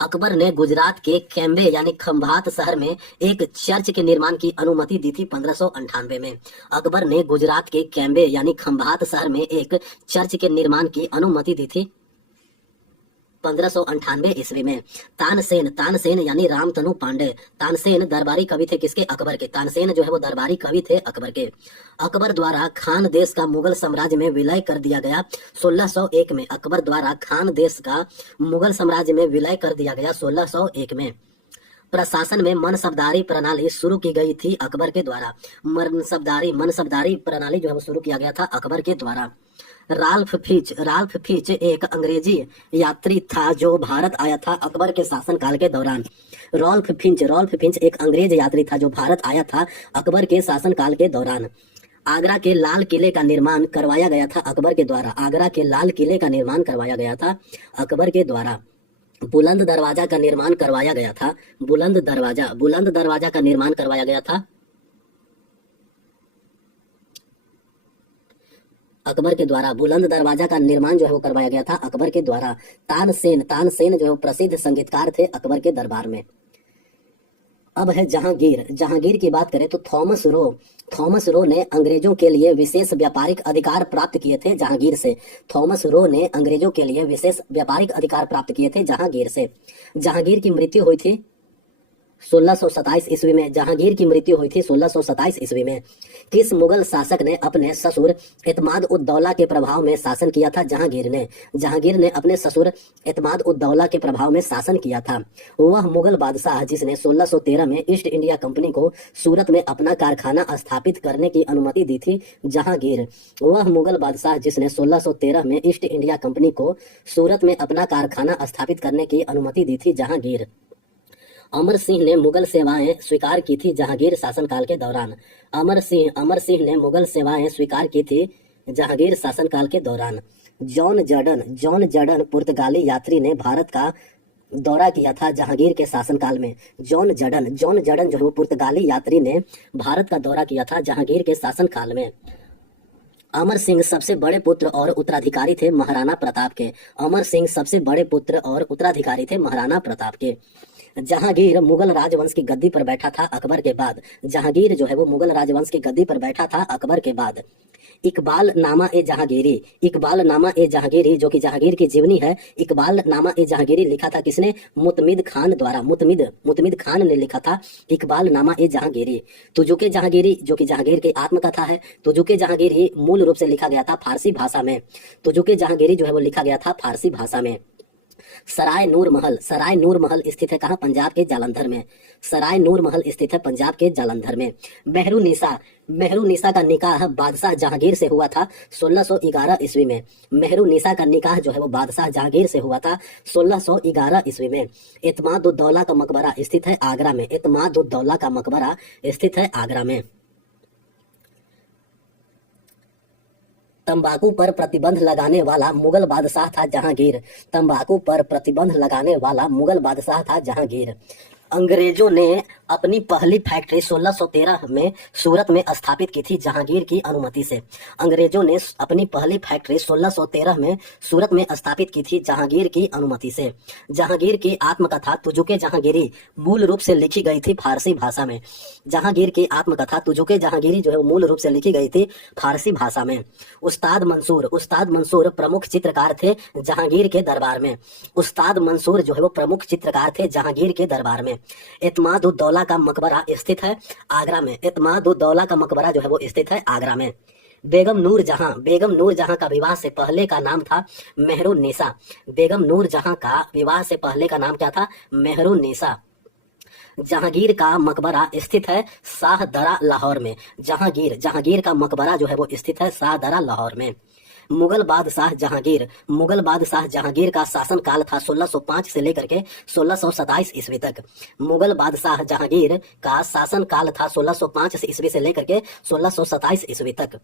अकबर ने गुजरात के कैम्बे यानी खंभात शहर में एक चर्च के निर्माण की अनुमति दी थी 1598 में। अकबर ने गुजरात के कैम्बे यानी खंभात शहर में एक चर्च के निर्माण की अनुमति दी थी 1598 ईस्वी में। तानसेन यानी रामतनु पांडे। तानसेन दरबारी कवि थे किसके? अकबर के। तानसेन जो है वो दरबारी कवि थे अकबर के। अकबर द्वारा खान देश का मुगल साम्राज्य में विलय कर दिया गया 1601 में। अकबर द्वारा खान देश का मुगल साम्राज्य में विलय कर दिया गया 1601 में। प्रशासन में मनसबदारी प्रणाली शुरू की गई थी अकबर के द्वारा। मनसबदारी प्रणाली जो है वो शुरू किया गया था अकबर के द्वारा। राल्फ फिच एक अंग्रेजी यात्री था जो भारत आया था अकबर के शासनकाल के दौरान। रॉल्फ फिंच एक अंग्रेज यात्री था जो भारत आया था अकबर के शासनकाल के दौरान। आगरा के लाल किले का निर्माण करवाया गया था अकबर के द्वारा। आगरा के लाल किले का निर्माण करवाया गया था अकबर के द्वारा। बुलंद दरवाजा का निर्माण करवाया गया था। बुलंद दरवाजा का निर्माण करवाया गया था अकबर के द्वारा। बुलंद दरवाजा का निर्माण जो है वो करवाया गया था अकबर के द्वारा। तानसेन जो है प्रसिद्ध संगीतकार थे अकबर के दरबार में। अब है जहांगीर की बात करें तो थॉमस रो ने अंग्रेजों के लिए विशेष व्यापारिक अधिकार प्राप्त किए थे जहांगीर से। थॉमस रो ने अंग्रेजों के लिए विशेष व्यापारिक अधिकार प्राप्त किए थे जहांगीर से। जहांगीर की मृत्यु हुई थी 1627 ईस्वी में। जहांगीर की मृत्यु हुई थी 1627 ईस्वी में। किस मुगल शासक ने अपने ससुर इत्माद उद दौला के प्रभाव में शासन किया था? जहांगीर ने अपने ससुर इत्माद उद दौला के प्रभाव में शासन किया था। वह मुगल बादशाह जिसने 1613 में ईस्ट इंडिया कंपनी को सूरत में अपना कारखाना स्थापित करने की अनुमति दी थी जहांगीर। वह मुगल बादशाह जिसने 1613 में ईस्ट इंडिया कंपनी को सूरत में अपना कारखाना स्थापित करने की अनुमति दी थी जहांगीर। अमर सिंह ने मुगल सेवाएं स्वीकार की थी जहांगीर शासनकाल के दौरान। अमर सिंह ने मुगल सेवाएं स्वीकार की थी जहांगीर शासनकाल के दौरान। जॉन जर्डन पुर्तगाली यात्री ने भारत का दौरा किया था जहांगीर के शासनकाल में। जॉन जर्डन जो है वो पुर्तगाली यात्री ने भारत का दौरा किया था जहांगीर के शासनकाल में। अमर सिंह सबसे बड़े पुत्र और उत्तराधिकारी थे महाराणा प्रताप के। अमर सिंह सबसे बड़े पुत्र और उत्तराधिकारी थे महाराणा प्रताप के। जहांगीर मुगल राजवंश की गद्दी पर बैठा था अकबर के बाद। जहांगीर जो है वो मुगल राजवंश की गद्दी पर बैठा था अकबर के बाद। इकबाल नामा ए जहांगीरी, इकबाल नामा ए जहांगीरी जो कि जहांगीर की जीवनी है, इकबाल नामा ए जहांगीरी लिखा था किसने? मुतमिद खान द्वारा। मुतमिद खान ने लिखा था इकबाल नामा ए जहांगीरी। तुजुके जहांगीरी जो कि जहांगीर की आत्मकथा है, तुजुके जहांगीरी मूल रूप से लिखा गया था फारसी भाषा में। तुजुके जहांगीरी जो है वो लिखा गया था फारसी भाषा में। सराय नूर महल, सराय नूर महल स्थित है कहाँ? पंजाब के जालंधर में। सराय नूर महल स्थित है पंजाब के जालंधर में। मेहरुनिसा, मेहरुनिसा का निकाह बादशाह जहांगीर से हुआ था 1611 ईस्वी में। मेहरुनिसा का निकाह जो है वो बादशाह जहांगीर से हुआ था 1611 ईस्वी में। इत्मादुद्दौला का मकबरा स्थित है आगरा में। इत्मादुद्दौला का मकबरा स्थित है आगरा में। तंबाकू पर प्रतिबंध लगाने वाला मुगल बादशाह था जहांगीर। तंबाकू पर प्रतिबंध लगाने वाला मुगल बादशाह था जहांगीर। अंग्रेजों ने अपनी पहली फैक्ट्री 1613 में सूरत में स्थापित की थी जहांगीर की अनुमति से। अंग्रेजों ने अपनी पहली फैक्ट्री 1613 में सूरत में स्थापित की थी जहांगीर की अनुमति से। जहांगीर की आत्मकथा तुजुके जहांगीरी मूल रूप से लिखी गई थी फारसी भाषा में। जहांगीर की आत्मकथा तुजुके जहांगीरी जो है वो मूल रूप से लिखी गई थी फारसी भाषा में। उस्ताद मंसूर प्रमुख चित्रकार थे जहांगीर के दरबार में। उस्ताद मंसूर जो है वो प्रमुख चित्रकार थे जहांगीर के दरबार में। इत्मादुद्दौला का मकबरा स्थित है आगरा में। इत्मादुद्दौला का मकबरा जो है वो स्थित है आगरा में। बेगम नूर जहां का विवाह से पहले का नाम था मेहरुन्निसा। बेगम नूर जहां का विवाह से पहले का नाम क्या था? मेहरुन्निसा। जहांगीर का मकबरा स्थित है शाहदरा लाहौर में। जहांगीर का मकबरा जो है वो स्थित है शाहदरा लाहौर में। मुगल बादशाह जहांगीर का शासन काल था 1605 से लेकर के 1627 ईस्वी तक। मुगल बादशाह जहांगीर का शासन काल था 1605 ईस्वी से लेकर के 1627 ईस्वी तक।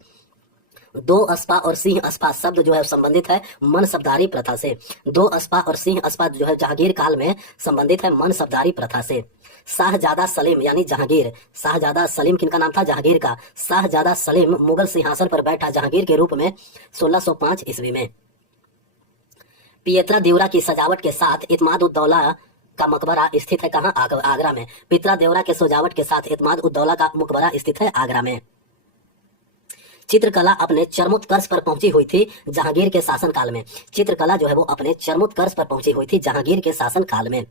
दो अस्पा और सिंह अस्पा शब्द जो है संबंधित है मनसबदारी प्रथा से। दो अस्पा और सिंह अस्पा जो है जहांगीर काल में संबंधित है मनसबदारी प्रथा से। शाहजादा सलीम यानी जहांगीर, शाहजादा सलीम किनका नाम था? जहांगीर का। शाहजादा सलीम मुगल सिंहासन पर बैठा जहांगीर के रूप में 1605 ईस्वी में। पियत्रा देवरा की सजावट के साथ इत्मादुद्दौला का मकबरा स्थित है कहाँ? आगरा में। पियत्रा देवरा के सजावट के साथ इत्मादुद्दौला का मकबरा स्थित है आगरा में। चित्रकला अपने चरमोत्कर्ष पर पहुंची हुई थी जहांगीर के शासनकाल में। चित्रकला जो है वो अपने चरमोत्कर्ष पर पहुंची हुई थी जहांगीर के शासनकाल में।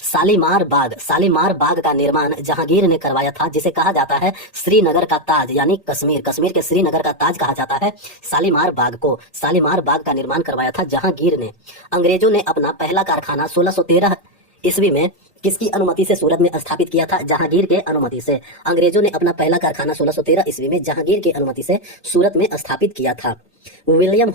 शालीमार बाग का निर्माण जहांगीर ने करवाया था, जिसे कहा जाता है श्रीनगर का ताज यानी कश्मीर के श्रीनगर का ताज कहा जाता है शालीमार बाग को। शालीमार बाग का निर्माण करवाया था जहांगीर ने। अंग्रेजों ने अपना पहला कारखाना 1613 ईस्वी में किसकी अनुमति से सूरत में स्थापित किया था? जहांगीर के अनुमति से। अंग्रेजों ने अपना पहला कारखाना 1613 ईस्वी में जहांगीर की अनुमति से सूरत में स्थापित किया था। विलियम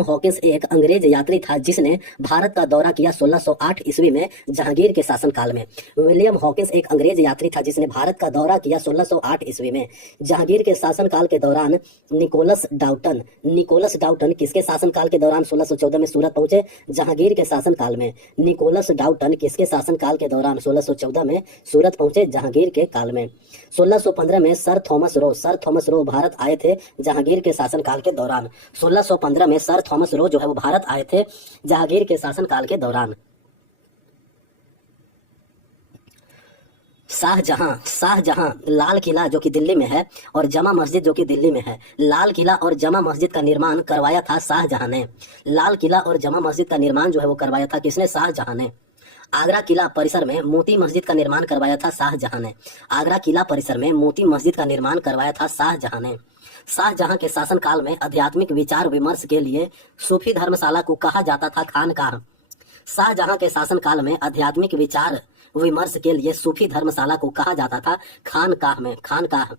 हॉकिंस एक अंग्रेज यात्री था जिसने भारत का दौरा किया 1608 ईस्वी में जहांगीर के शासनकाल में। विलियम हॉकिंस एक अंग्रेज यात्री था जिसने भारत का दौरा किया 1608 ईस्वी में जहांगीर के शासनकाल के दौरान। निकोलस डाउटन किसके शासनकाल के दौरान 1614 में सूरत पहुंचे? जहांगीर के शासनकाल में। निकोलस डाउटन किसके शासनकाल के दौरान 1614 में सूरत पहुंचे? जहांगीर के काल में। 1615 में सर थॉमस रो भारत आए थे जहांगीर के शासनकाल के दौरान। 1615 में सर थॉमस रो जो है वो भारत आए थे जहांगीर के शासनकाल के दौरान। शाहजहां लाल किला जो कि दिल्ली में है और जमा मस्जिद जो कि दिल्ली में है। लाल किला और जमा मस्जिद का निर्माण करवाया था शाहजहां ने। लाल किला और जमा मस्जिद का निर्माण जो है वो करवाया था किसने? शाहजहां ने। आगरा किला परिसर में मोती मस्जिद का निर्माण करवाया था शाहजहां ने। आगरा किला परिसर में मोती मस्जिद का निर्माण करवाया था शाहजहां ने। शाहजहां के शासनकाल में आध्यात्मिक विचार विमर्श के लिए सूफी धर्मशाला को कहा जाता था खानकाह। शाहजहां के शासनकाल में आध्यात्मिक विचार विमर्श के लिए सूफी धर्मशाला को कहा जाता था खानकाह।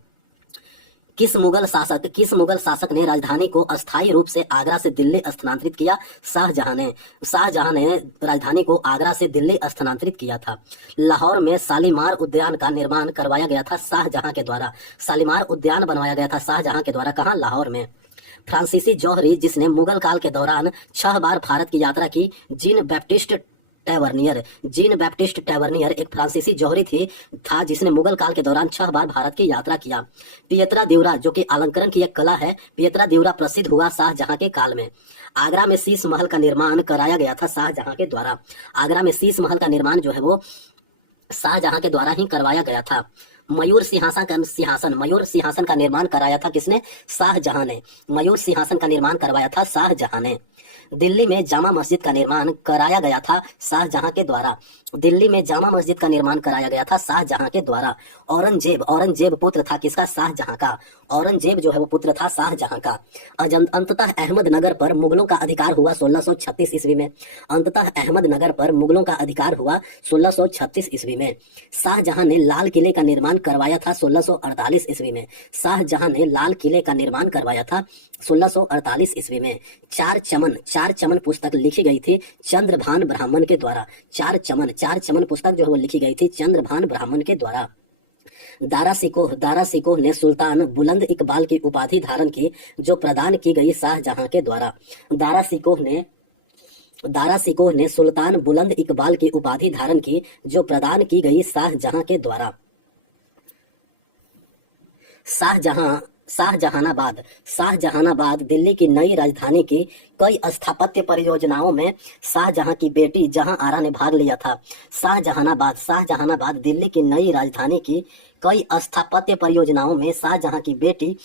किस मुगल शासक ने राजधानी को अस्थायी रूप से आगरा से दिल्ली स्थानांतरित किया? शाहजहां ने राजधानी को आगरा से दिल्ली स्थानांतरित किया था। लाहौर में शालीमार उद्यान का निर्माण करवाया गया था शाहजहां के द्वारा। शालीमार उद्यान बनवाया गया था शाहजहां के द्वारा। कहाँ? लाहौर में। फ्रांसीसी जौहरी जिसने मुगल काल के दौरान 6 बार भारत की यात्रा की, जीन बैप्टिस्ट टैवर्नियर एक फ्रांसीसी जौहरी था जिसने मुगल काल के दौरान 6 बार भारत की यात्रा किया। पियत्रा देवरा जो कि अलंकरण की एक कला है, पियत्रा देवरा प्रसिद्ध हुआ शाहजहां के काल में। आगरा में शीश महल का निर्माण कराया गया था शाहजहां के द्वारा। आगरा में शीश महल का निर्माण जो है वो शाहजहां के द्वारा ही करवाया गया था। मयूर सिंहासन का निर्माण कराया था किसने? शाहजहां ने। मयूर सिंहासन का निर्माण करवाया था शाहजहां ने। दिल्ली में जामा मस्जिद का निर्माण कराया गया था शाहजहां के द्वारा। दिल्ली में जामा मस्जिद का निर्माण कराया गया था शाहजहां के द्वारा। औरंगजेब पुत्र था किसका? शाहजहां का। औरंगजेब जो है वो पुत्र था शाहजहां का। अंततः अहमदनगर पर मुगलों का अधिकार हुआ 1636 ईस्वी में। अंततः अहमदनगर पर मुगलों का अधिकार हुआ 1636 ईस्वी में। शाहजहां ने लाल किले का निर्माण करवाया था 1648 ईस्वी में। शाहजहां ने लाल किले का निर्माण करवाया था 1648 ईस्वी में। चार चमन पुस्तक लिखी गई थी चंद्रभान ब्राह्मण के द्वारा। चार चमन पुस्तक जो है वो लिखी गई थी चंद्रभान ब्राह्मण के द्वारा। दारा सिकोह ने सुल्तान बुलंद इकबाल की उपाधि धारण की जो प्रदान की गई शाहजहां के द्वारा। दारा सिकोह ने सुल्तान बुलंद इकबाल की उपाधि धारण की जो प्रदान की गई शाहजहां के द्वारा। शाहजहानाबाद दिल्ली की नई राजधानी की कई स्थापत्य परियोजनाओं में शाहजहां की बेटी जहां आरा ने भाग लिया था। शाहजहानाबाद दिल्ली की नई राजधानी की कई स्थापत्य परियोजनाओं में शाहजहां की बेटी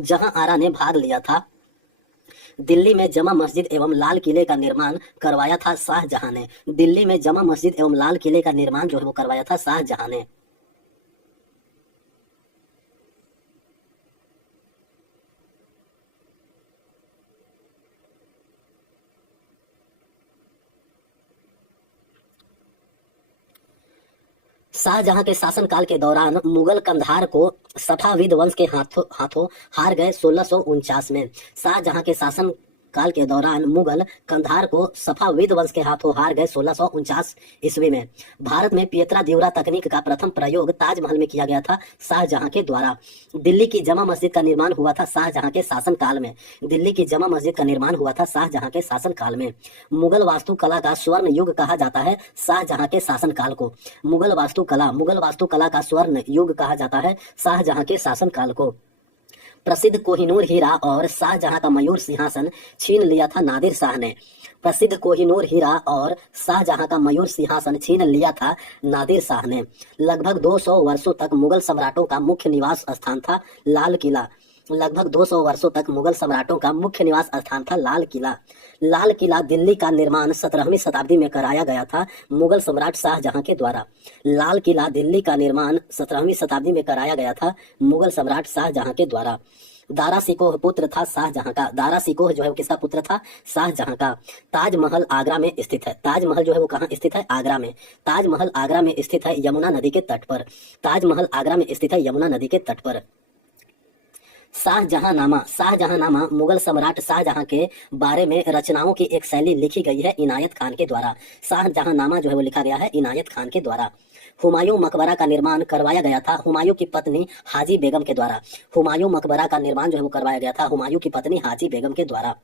जहां आरा ने भाग लिया था। दिल्ली में जमा मस्जिद एवं लाल किले का निर्माण करवाया था शाहजहां ने। दिल्ली में जमा मस्जिद एवं लाल किले का निर्माण जो है वो करवाया था शाहजहां ने। शाहजहां के शासनकाल के दौरान मुगल कंधार को सफाविद वंश के हाथों हार गए 1649 में। शाहजहां के शासन काल के दौरान मुगल कंधार को सफाविद वंश के हाथों हार गए 1649 ईस्वी में। भारत में पियत्रा दिउरा तकनीक का प्रथम प्रयोग ताजमहल में किया गया था शाहजहां के द्वारा। दिल्ली की जमा मस्जिद का निर्माण हुआ था शाहजहां के शासनकाल में। दिल्ली की जमा मस्जिद का निर्माण हुआ था शाहजहां के शासनकाल में। मुगल वास्तुकला का स्वर्ण युग कहा जाता है शाहजहां के शासनकाल को। मुगल वास्तुकला का स्वर्ण युग कहा जाता है शाहजहां के शासनकाल को। प्रसिद्ध कोहिनूर हीरा और शाहजहां का मयूर सिंहासन छीन लिया था नादिर शाह ने। प्रसिद्ध कोहिनूर हीरा और शाहजहां का मयूर सिंहासन छीन लिया था नादिर शाह ने। लगभग 200 वर्षों तक मुगल सम्राटों का मुख्य निवास स्थान था लाल किला। लगभग 200 वर्षों तक मुगल सम्राटों का मुख्य निवास स्थान था लाल किला। लाल किला दिल्ली का निर्माण 17वीं शताब्दी में कराया गया था मुगल सम्राट शाहजहां के द्वारा। लाल किला दिल्ली का निर्माण 17वीं शताब्दी में कराया गया था मुगल सम्राट शाहजहां के द्वारा। दारा सिकोह पुत्र था शाहजहां का। दारा सिकोह जो है वो किसका पुत्र था? शाहजहां का। ताजमहल आगरा में स्थित है। ताजमहल जो है वो कहाँ स्थित है? आगरा में। ताजमहल आगरा में स्थित है यमुना नदी के तट पर। ताजमहल आगरा में स्थित है यमुना नदी के तट पर। शाहजहांनामा मुगल सम्राट शाहजहां के बारे में रचनाओं की एक शैली लिखी गई है इनायत खान के द्वारा। शाहजहांनामा जो है वो लिखा गया है इनायत खान के द्वारा। हुमायूं मकबरा का निर्माण करवाया गया था हुमायूं की पत्नी हाजी बेगम के द्वारा। हुमायूं मकबरा का निर्माण जो है वो करवाया गया था हुमायूं की पत्नी हाजी बेगम के द्वारा।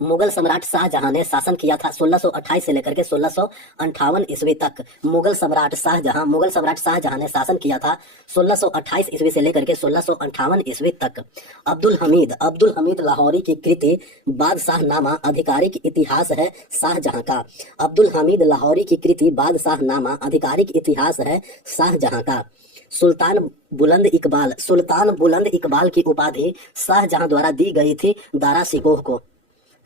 मुगल सम्राट शाहजहां ने शासन किया था 1628 से लेकर के 1658 ईस्वी तक। मुगल सम्राट शाहजहां ने शासन किया था 1628 ईस्वी से लेकर के 1658 ईस्वी तक। अब्दुल हमीद लाहौरी की कृति बादशाहनामा आधिकारिक इतिहास है शाहजहां का। अब्दुल हमीद लाहौरी की कृति बादशाहनामा आधिकारिक इतिहास है शाहजहां का। सुल्तान बुलंद इकबाल की उपाधि शाहजहां द्वारा दी गई थी दारा सिकोह को।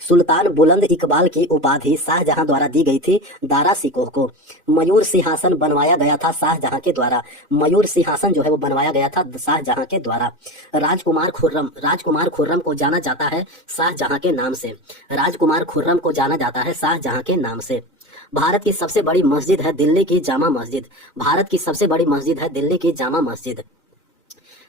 सुल्तान बुलंद इकबाल की उपाधि शाहजहां द्वारा दी गई थी दारा सिकोह को। मयूर सिंहासन बनवाया गया था शाहजहां के द्वारा। मयूर सिंहासन जो है वो बनवाया गया था शाहजहां के द्वारा। राजकुमार खुर्रम को जाना जाता है शाहजहां के नाम से। राजकुमार खुर्रम को जाना जाता है शाहजहां के नाम से। भारत की सबसे बड़ी मस्जिद है दिल्ली की जामा मस्जिद। भारत की सबसे बड़ी मस्जिद है दिल्ली की जामा मस्जिद।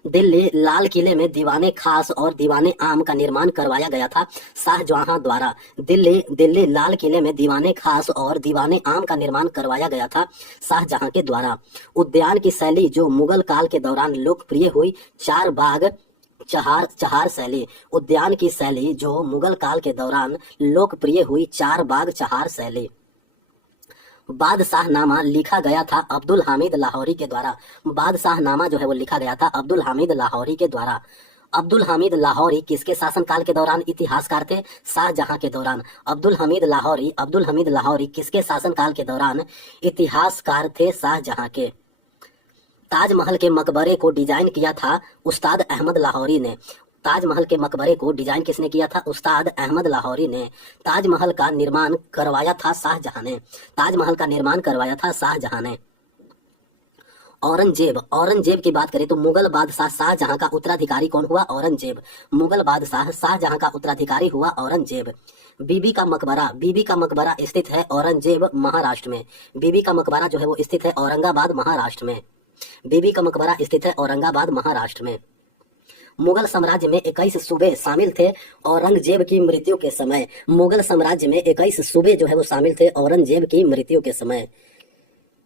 दिल्ली लाल किले में दीवाने खास और दीवाने आम का निर्माण करवाया गया था शाहजहां द्वारा। दिल्ली लाल किले में दीवाने खास और दीवाने आम का निर्माण करवाया गया था शाहजहां के द्वारा। उद्यान की शैली जो मुगल काल के दौरान लोकप्रिय हुई चार बाग चहार शैली। उद्यान की शैली जो मुगल काल के दौरान लोकप्रिय हुई चार बाग चहार शैली। बादशाहनामा लिखा गया था अब्दुल हामिद लाहौरी के द्वारा। बादशाहनामा जो है वो लिखा गया था अब्दुल हामिद लाहौरी के द्वारा। अब्दुल हमीद लाहौरी किसके शासनकाल के दौरान इतिहासकार थे? शाहजहां के दौरान। अब्दुल हमीद लाहौरी किसके शासनकाल के दौरान इतिहासकार थे? शाहजहां के। ताजमहल के मकबरे को डिजाइन किया था उस्ताद अहमद लाहौरी ने। ताजमहल के मकबरे को डिजाइन किसने किया था? उस्ताद अहमद लाहौरी ने। ताजमहल का निर्माण करवाया था शाहजहां ने। ताजमहल का निर्माण करवाया था शाहजहां ने। औरंगजेब, औरंगजेब की बात करें तो मुगल बादशाह शाहजहां का उत्तराधिकारी कौन हुआ? औरंगजेब। मुगल बादशाह शाहजहां का उत्तराधिकारी हुआ औरंगजेब। बीबी का मकबरा, बीबी का मकबरा स्थित है औरंगजेब महाराष्ट्र में। बीबी का मकबरा जो है वो स्थित है औरंगाबाद महाराष्ट्र में। बीबी का मकबरा स्थित है औरंगाबाद महाराष्ट्र में। मुगल साम्राज्य में 21 सूबे शामिल थे औरंगजेब की मृत्यु के समय। मुगल साम्राज्य में 21 सूबे जो है वो शामिल थे औरंगजेब की मृत्यु के समय।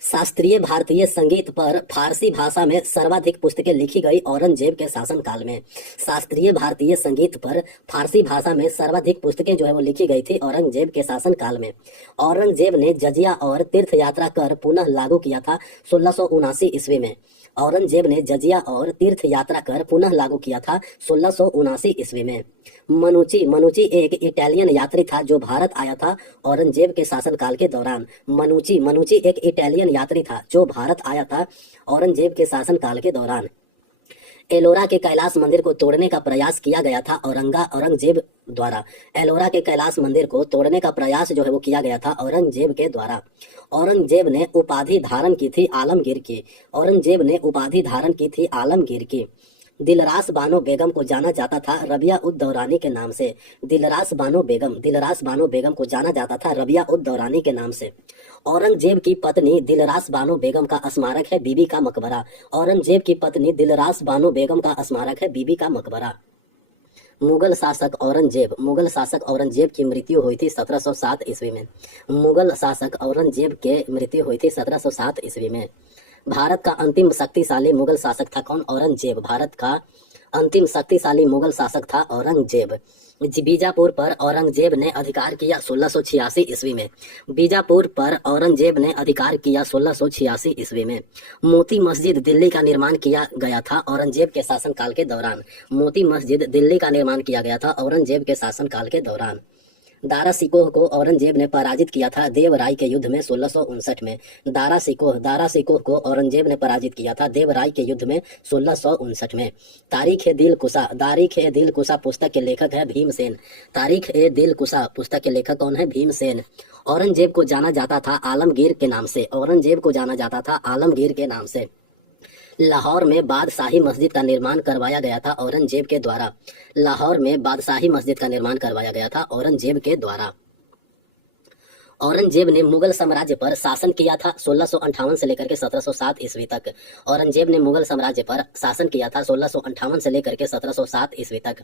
शास्त्रीय भारतीय संगीत पर फारसी भाषा में सर्वाधिक पुस्तकें लिखी गई औरंगजेब के शासनकाल में। शास्त्रीय भारतीय संगीत पर फारसी भाषा में सर्वाधिक पुस्तकें जो है वो लिखी गई थी औरंगजेब के शासनकाल में। औरंगजेब ने जजिया और तीर्थ यात्रा कर पुनः लागू किया था 1679 ईस्वी में। औरंगजेब ने जजिया और तीर्थ यात्रा कर पुनः लागू किया था 1679 ईस्वी में। मनुची, मनुची एक इटालियन यात्री था जो भारत आया था औरंगजेब के शासनकाल के दौरान। मनुची, मनुची एक इटालियन यात्री था जो भारत आया था औरंगजेब के शासनकाल के दौरान। एलोरा के कैलाश मंदिर को तोड़ने का प्रयास किया गया था औरंगजेब द्वारा। एलोरा के कैलाश मंदिर को तोड़ने का प्रयास जो है वो किया गया था औरंगजेब के द्वारा। औरंगजेब ने उपाधि धारण की थी आलमगीर की। औरंगजेब ने उपाधि धारण की थी आलमगीर की। दिलरास बानो बेगम को जाना जाता था रबिया उद दौरानी के नाम से। दिलरास बानो बेगम को जाना जाता था रबिया उद दौरानी के नाम से। औरंगजेब की पत्नी दिलरास बानो बेगम का स्मारक है बीबी का मकबरा। औरंगजेब की पत्नी दिलरास बानो बेगम का स्मारक है बीबी का मकबरा। मुगल शासक औरंगजेब, मुगल शासक औरंगजेब की मृत्यु हुई थी 1707 ईस्वी में। मुगल शासक औरंगजेब के मृत्यु हुई थी 1707 ईस्वी में। भारत का अंतिम शक्तिशाली मुगल शासक था कौन? औरंगजेब। भारत का अंतिम शक्तिशाली मुगल शासक था औरंगजेब। बीजापुर पर औरंगजेब ने अधिकार किया 1686 ईस्वी में। बीजापुर पर औरंगजेब ने अधिकार किया 1686 ईस्वी में। मोती मस्जिद दिल्ली का निर्माण किया गया था औरंगजेब के शासनकाल के दौरान। मोती मस्जिद दिल्ली का निर्माण किया गया था औरंगजेब के शासनकाल के दौरान। दारा सिकोह को औरंगजेब ने पराजित किया था देवराय के युद्ध में 1659 में। दारा सिकोह को औरंगजेब ने पराजित किया था देवराय के युद्ध में 1659 में। तारीख ए दिल कुसा पुस्तक के लेखक है भीमसेन। तारीख ए दिल कुसा पुस्तक के लेखक कौन है? भीमसेन। औरंगजेब को जाना जाता था आलमगीर के नाम से। औरंगजेब को जाना जाता था आलमगीर के नाम से। लाहौर में बादशाही मस्जिद का निर्माण करवाया गया था औरंगजेब के द्वारा। लाहौर में बादशाही मस्जिद का निर्माण करवाया गया था औरंगजेब के द्वारा। औरंगजेब ने मुगल साम्राज्य पर शासन किया था 1658 से लेकर के 1707 ईस्वी तक। औरंगजेब ने मुगल साम्राज्य पर शासन किया था 1658 से लेकर के 1707 ईस्वी तक।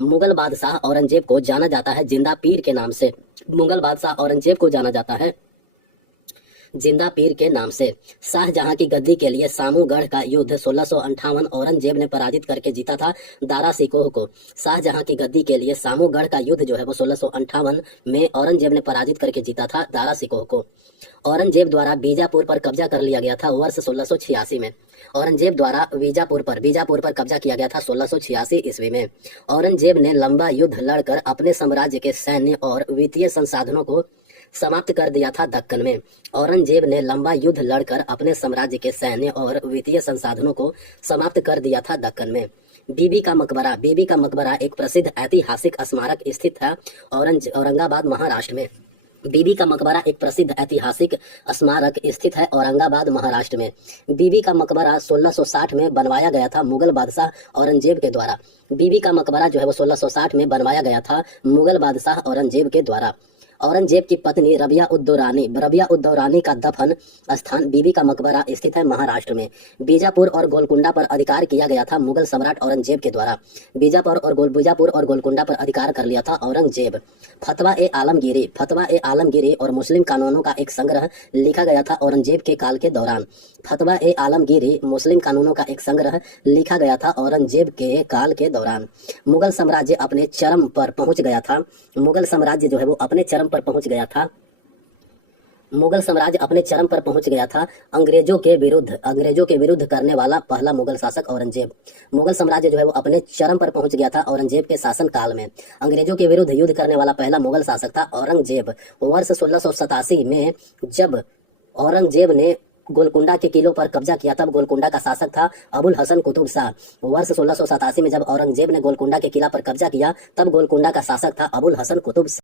मुगल बादशाह औरंगजेब को जाना जाता है जिंदा पीर के नाम से। मुगल बादशाह औरंगजेब को जाना जाता है जिंदा पीर के नाम से। शाहजहां की गद्दी के लिए सामूगढ़ का युद्ध 1658 औरंगजेब ने पराजित करके जीता था दारा सिकोह को। शाहजहां की गद्दी के लिए सामूगढ़ का युद्ध जो है वो 1658 में औरंगजेब ने पराजित करके जीता था दारा सिकोह को। औरंगजेब द्वारा बीजापुर पर कब्जा कर लिया गया था वर्ष 1686 में। औरंगजेब द्वारा बीजापुर पर कब्जा किया गया था 1686 ईस्वी में। औरंगजेब ने लंबा युद्ध लड़कर अपने साम्राज्य के सैन्य और वित्तीय संसाधनों को समाप्त कर दिया था दक्कन में। औरंगजेब ने लंबा युद्ध लड़कर अपने साम्राज्य के सैन्य और वित्तीय संसाधनों को समाप्त कर दिया था दक्कन में। बीबी का मकबरा एक प्रसिद्ध ऐतिहासिक स्मारक स्थित है औरंगाबाद महाराष्ट्र में। बीबी का मकबरा एक प्रसिद्ध ऐतिहासिक स्मारक स्थित है औरंगाबाद महाराष्ट्र में। बीबी का मकबरा 1660 में बनवाया गया था मुगल बादशाह औरंगजेब के द्वारा। बीबी का मकबरा जो है वो 1660 में बनवाया गया था मुगल बादशाह औरंगजेब के द्वारा। औरंगजेब की पत्नी रबिया उद दौरानी का दफन स्थान बीबी का मकबरा स्थित है महाराष्ट्र में। बीजापुर और गोलकुंडा पर अधिकार किया गया था मुगल सम्राट औरंगजेब के द्वारा। बीजापुर और गोलकुंडा पर अधिकार कर लिया था औरंगजेब। फतवा ए आलमगीरी और मुस्लिम कानूनों का एक संग्रह लिखा गया था औरंगजेब के काल के दौरान। फतवा ए आलमगीरी मुस्लिम कानूनों का एक संग्रह लिखा गया था औरंगजेब के काल के दौरान। मुगल साम्राज्य अपने चरम पर पहुंच गया था। मुगल साम्राज्य जो है वो अपने चरम पर पहुंच गया था। मुगल साम्राज्य अपने चरम पर पहुंच गया था अंग्रेजों के विरुद्ध करने वाला पहला मुगल शासक औरंगजेब। मुगल साम्राज्य जो है वो अपने चरम पर पहुंच गया था औरंगजेब के शासन काल में। अंग्रेजों के विरुद्ध युद्ध करने वाला पहला मुगल शासक था औरंगजेब। वर्ष 1687 में जब औरंगजेब ने गोलकुंडा के किलों पर कब्जा किया तब गोलकुंडा का शासक था अबुल हसन कुतुब शाह। वर्ष 1687 में जब औरंगजेब ने गोलकुंडा के किला पर कब्जा किया तब गोलकुंडा का शासक था अबुल हसन कुतुब शाह।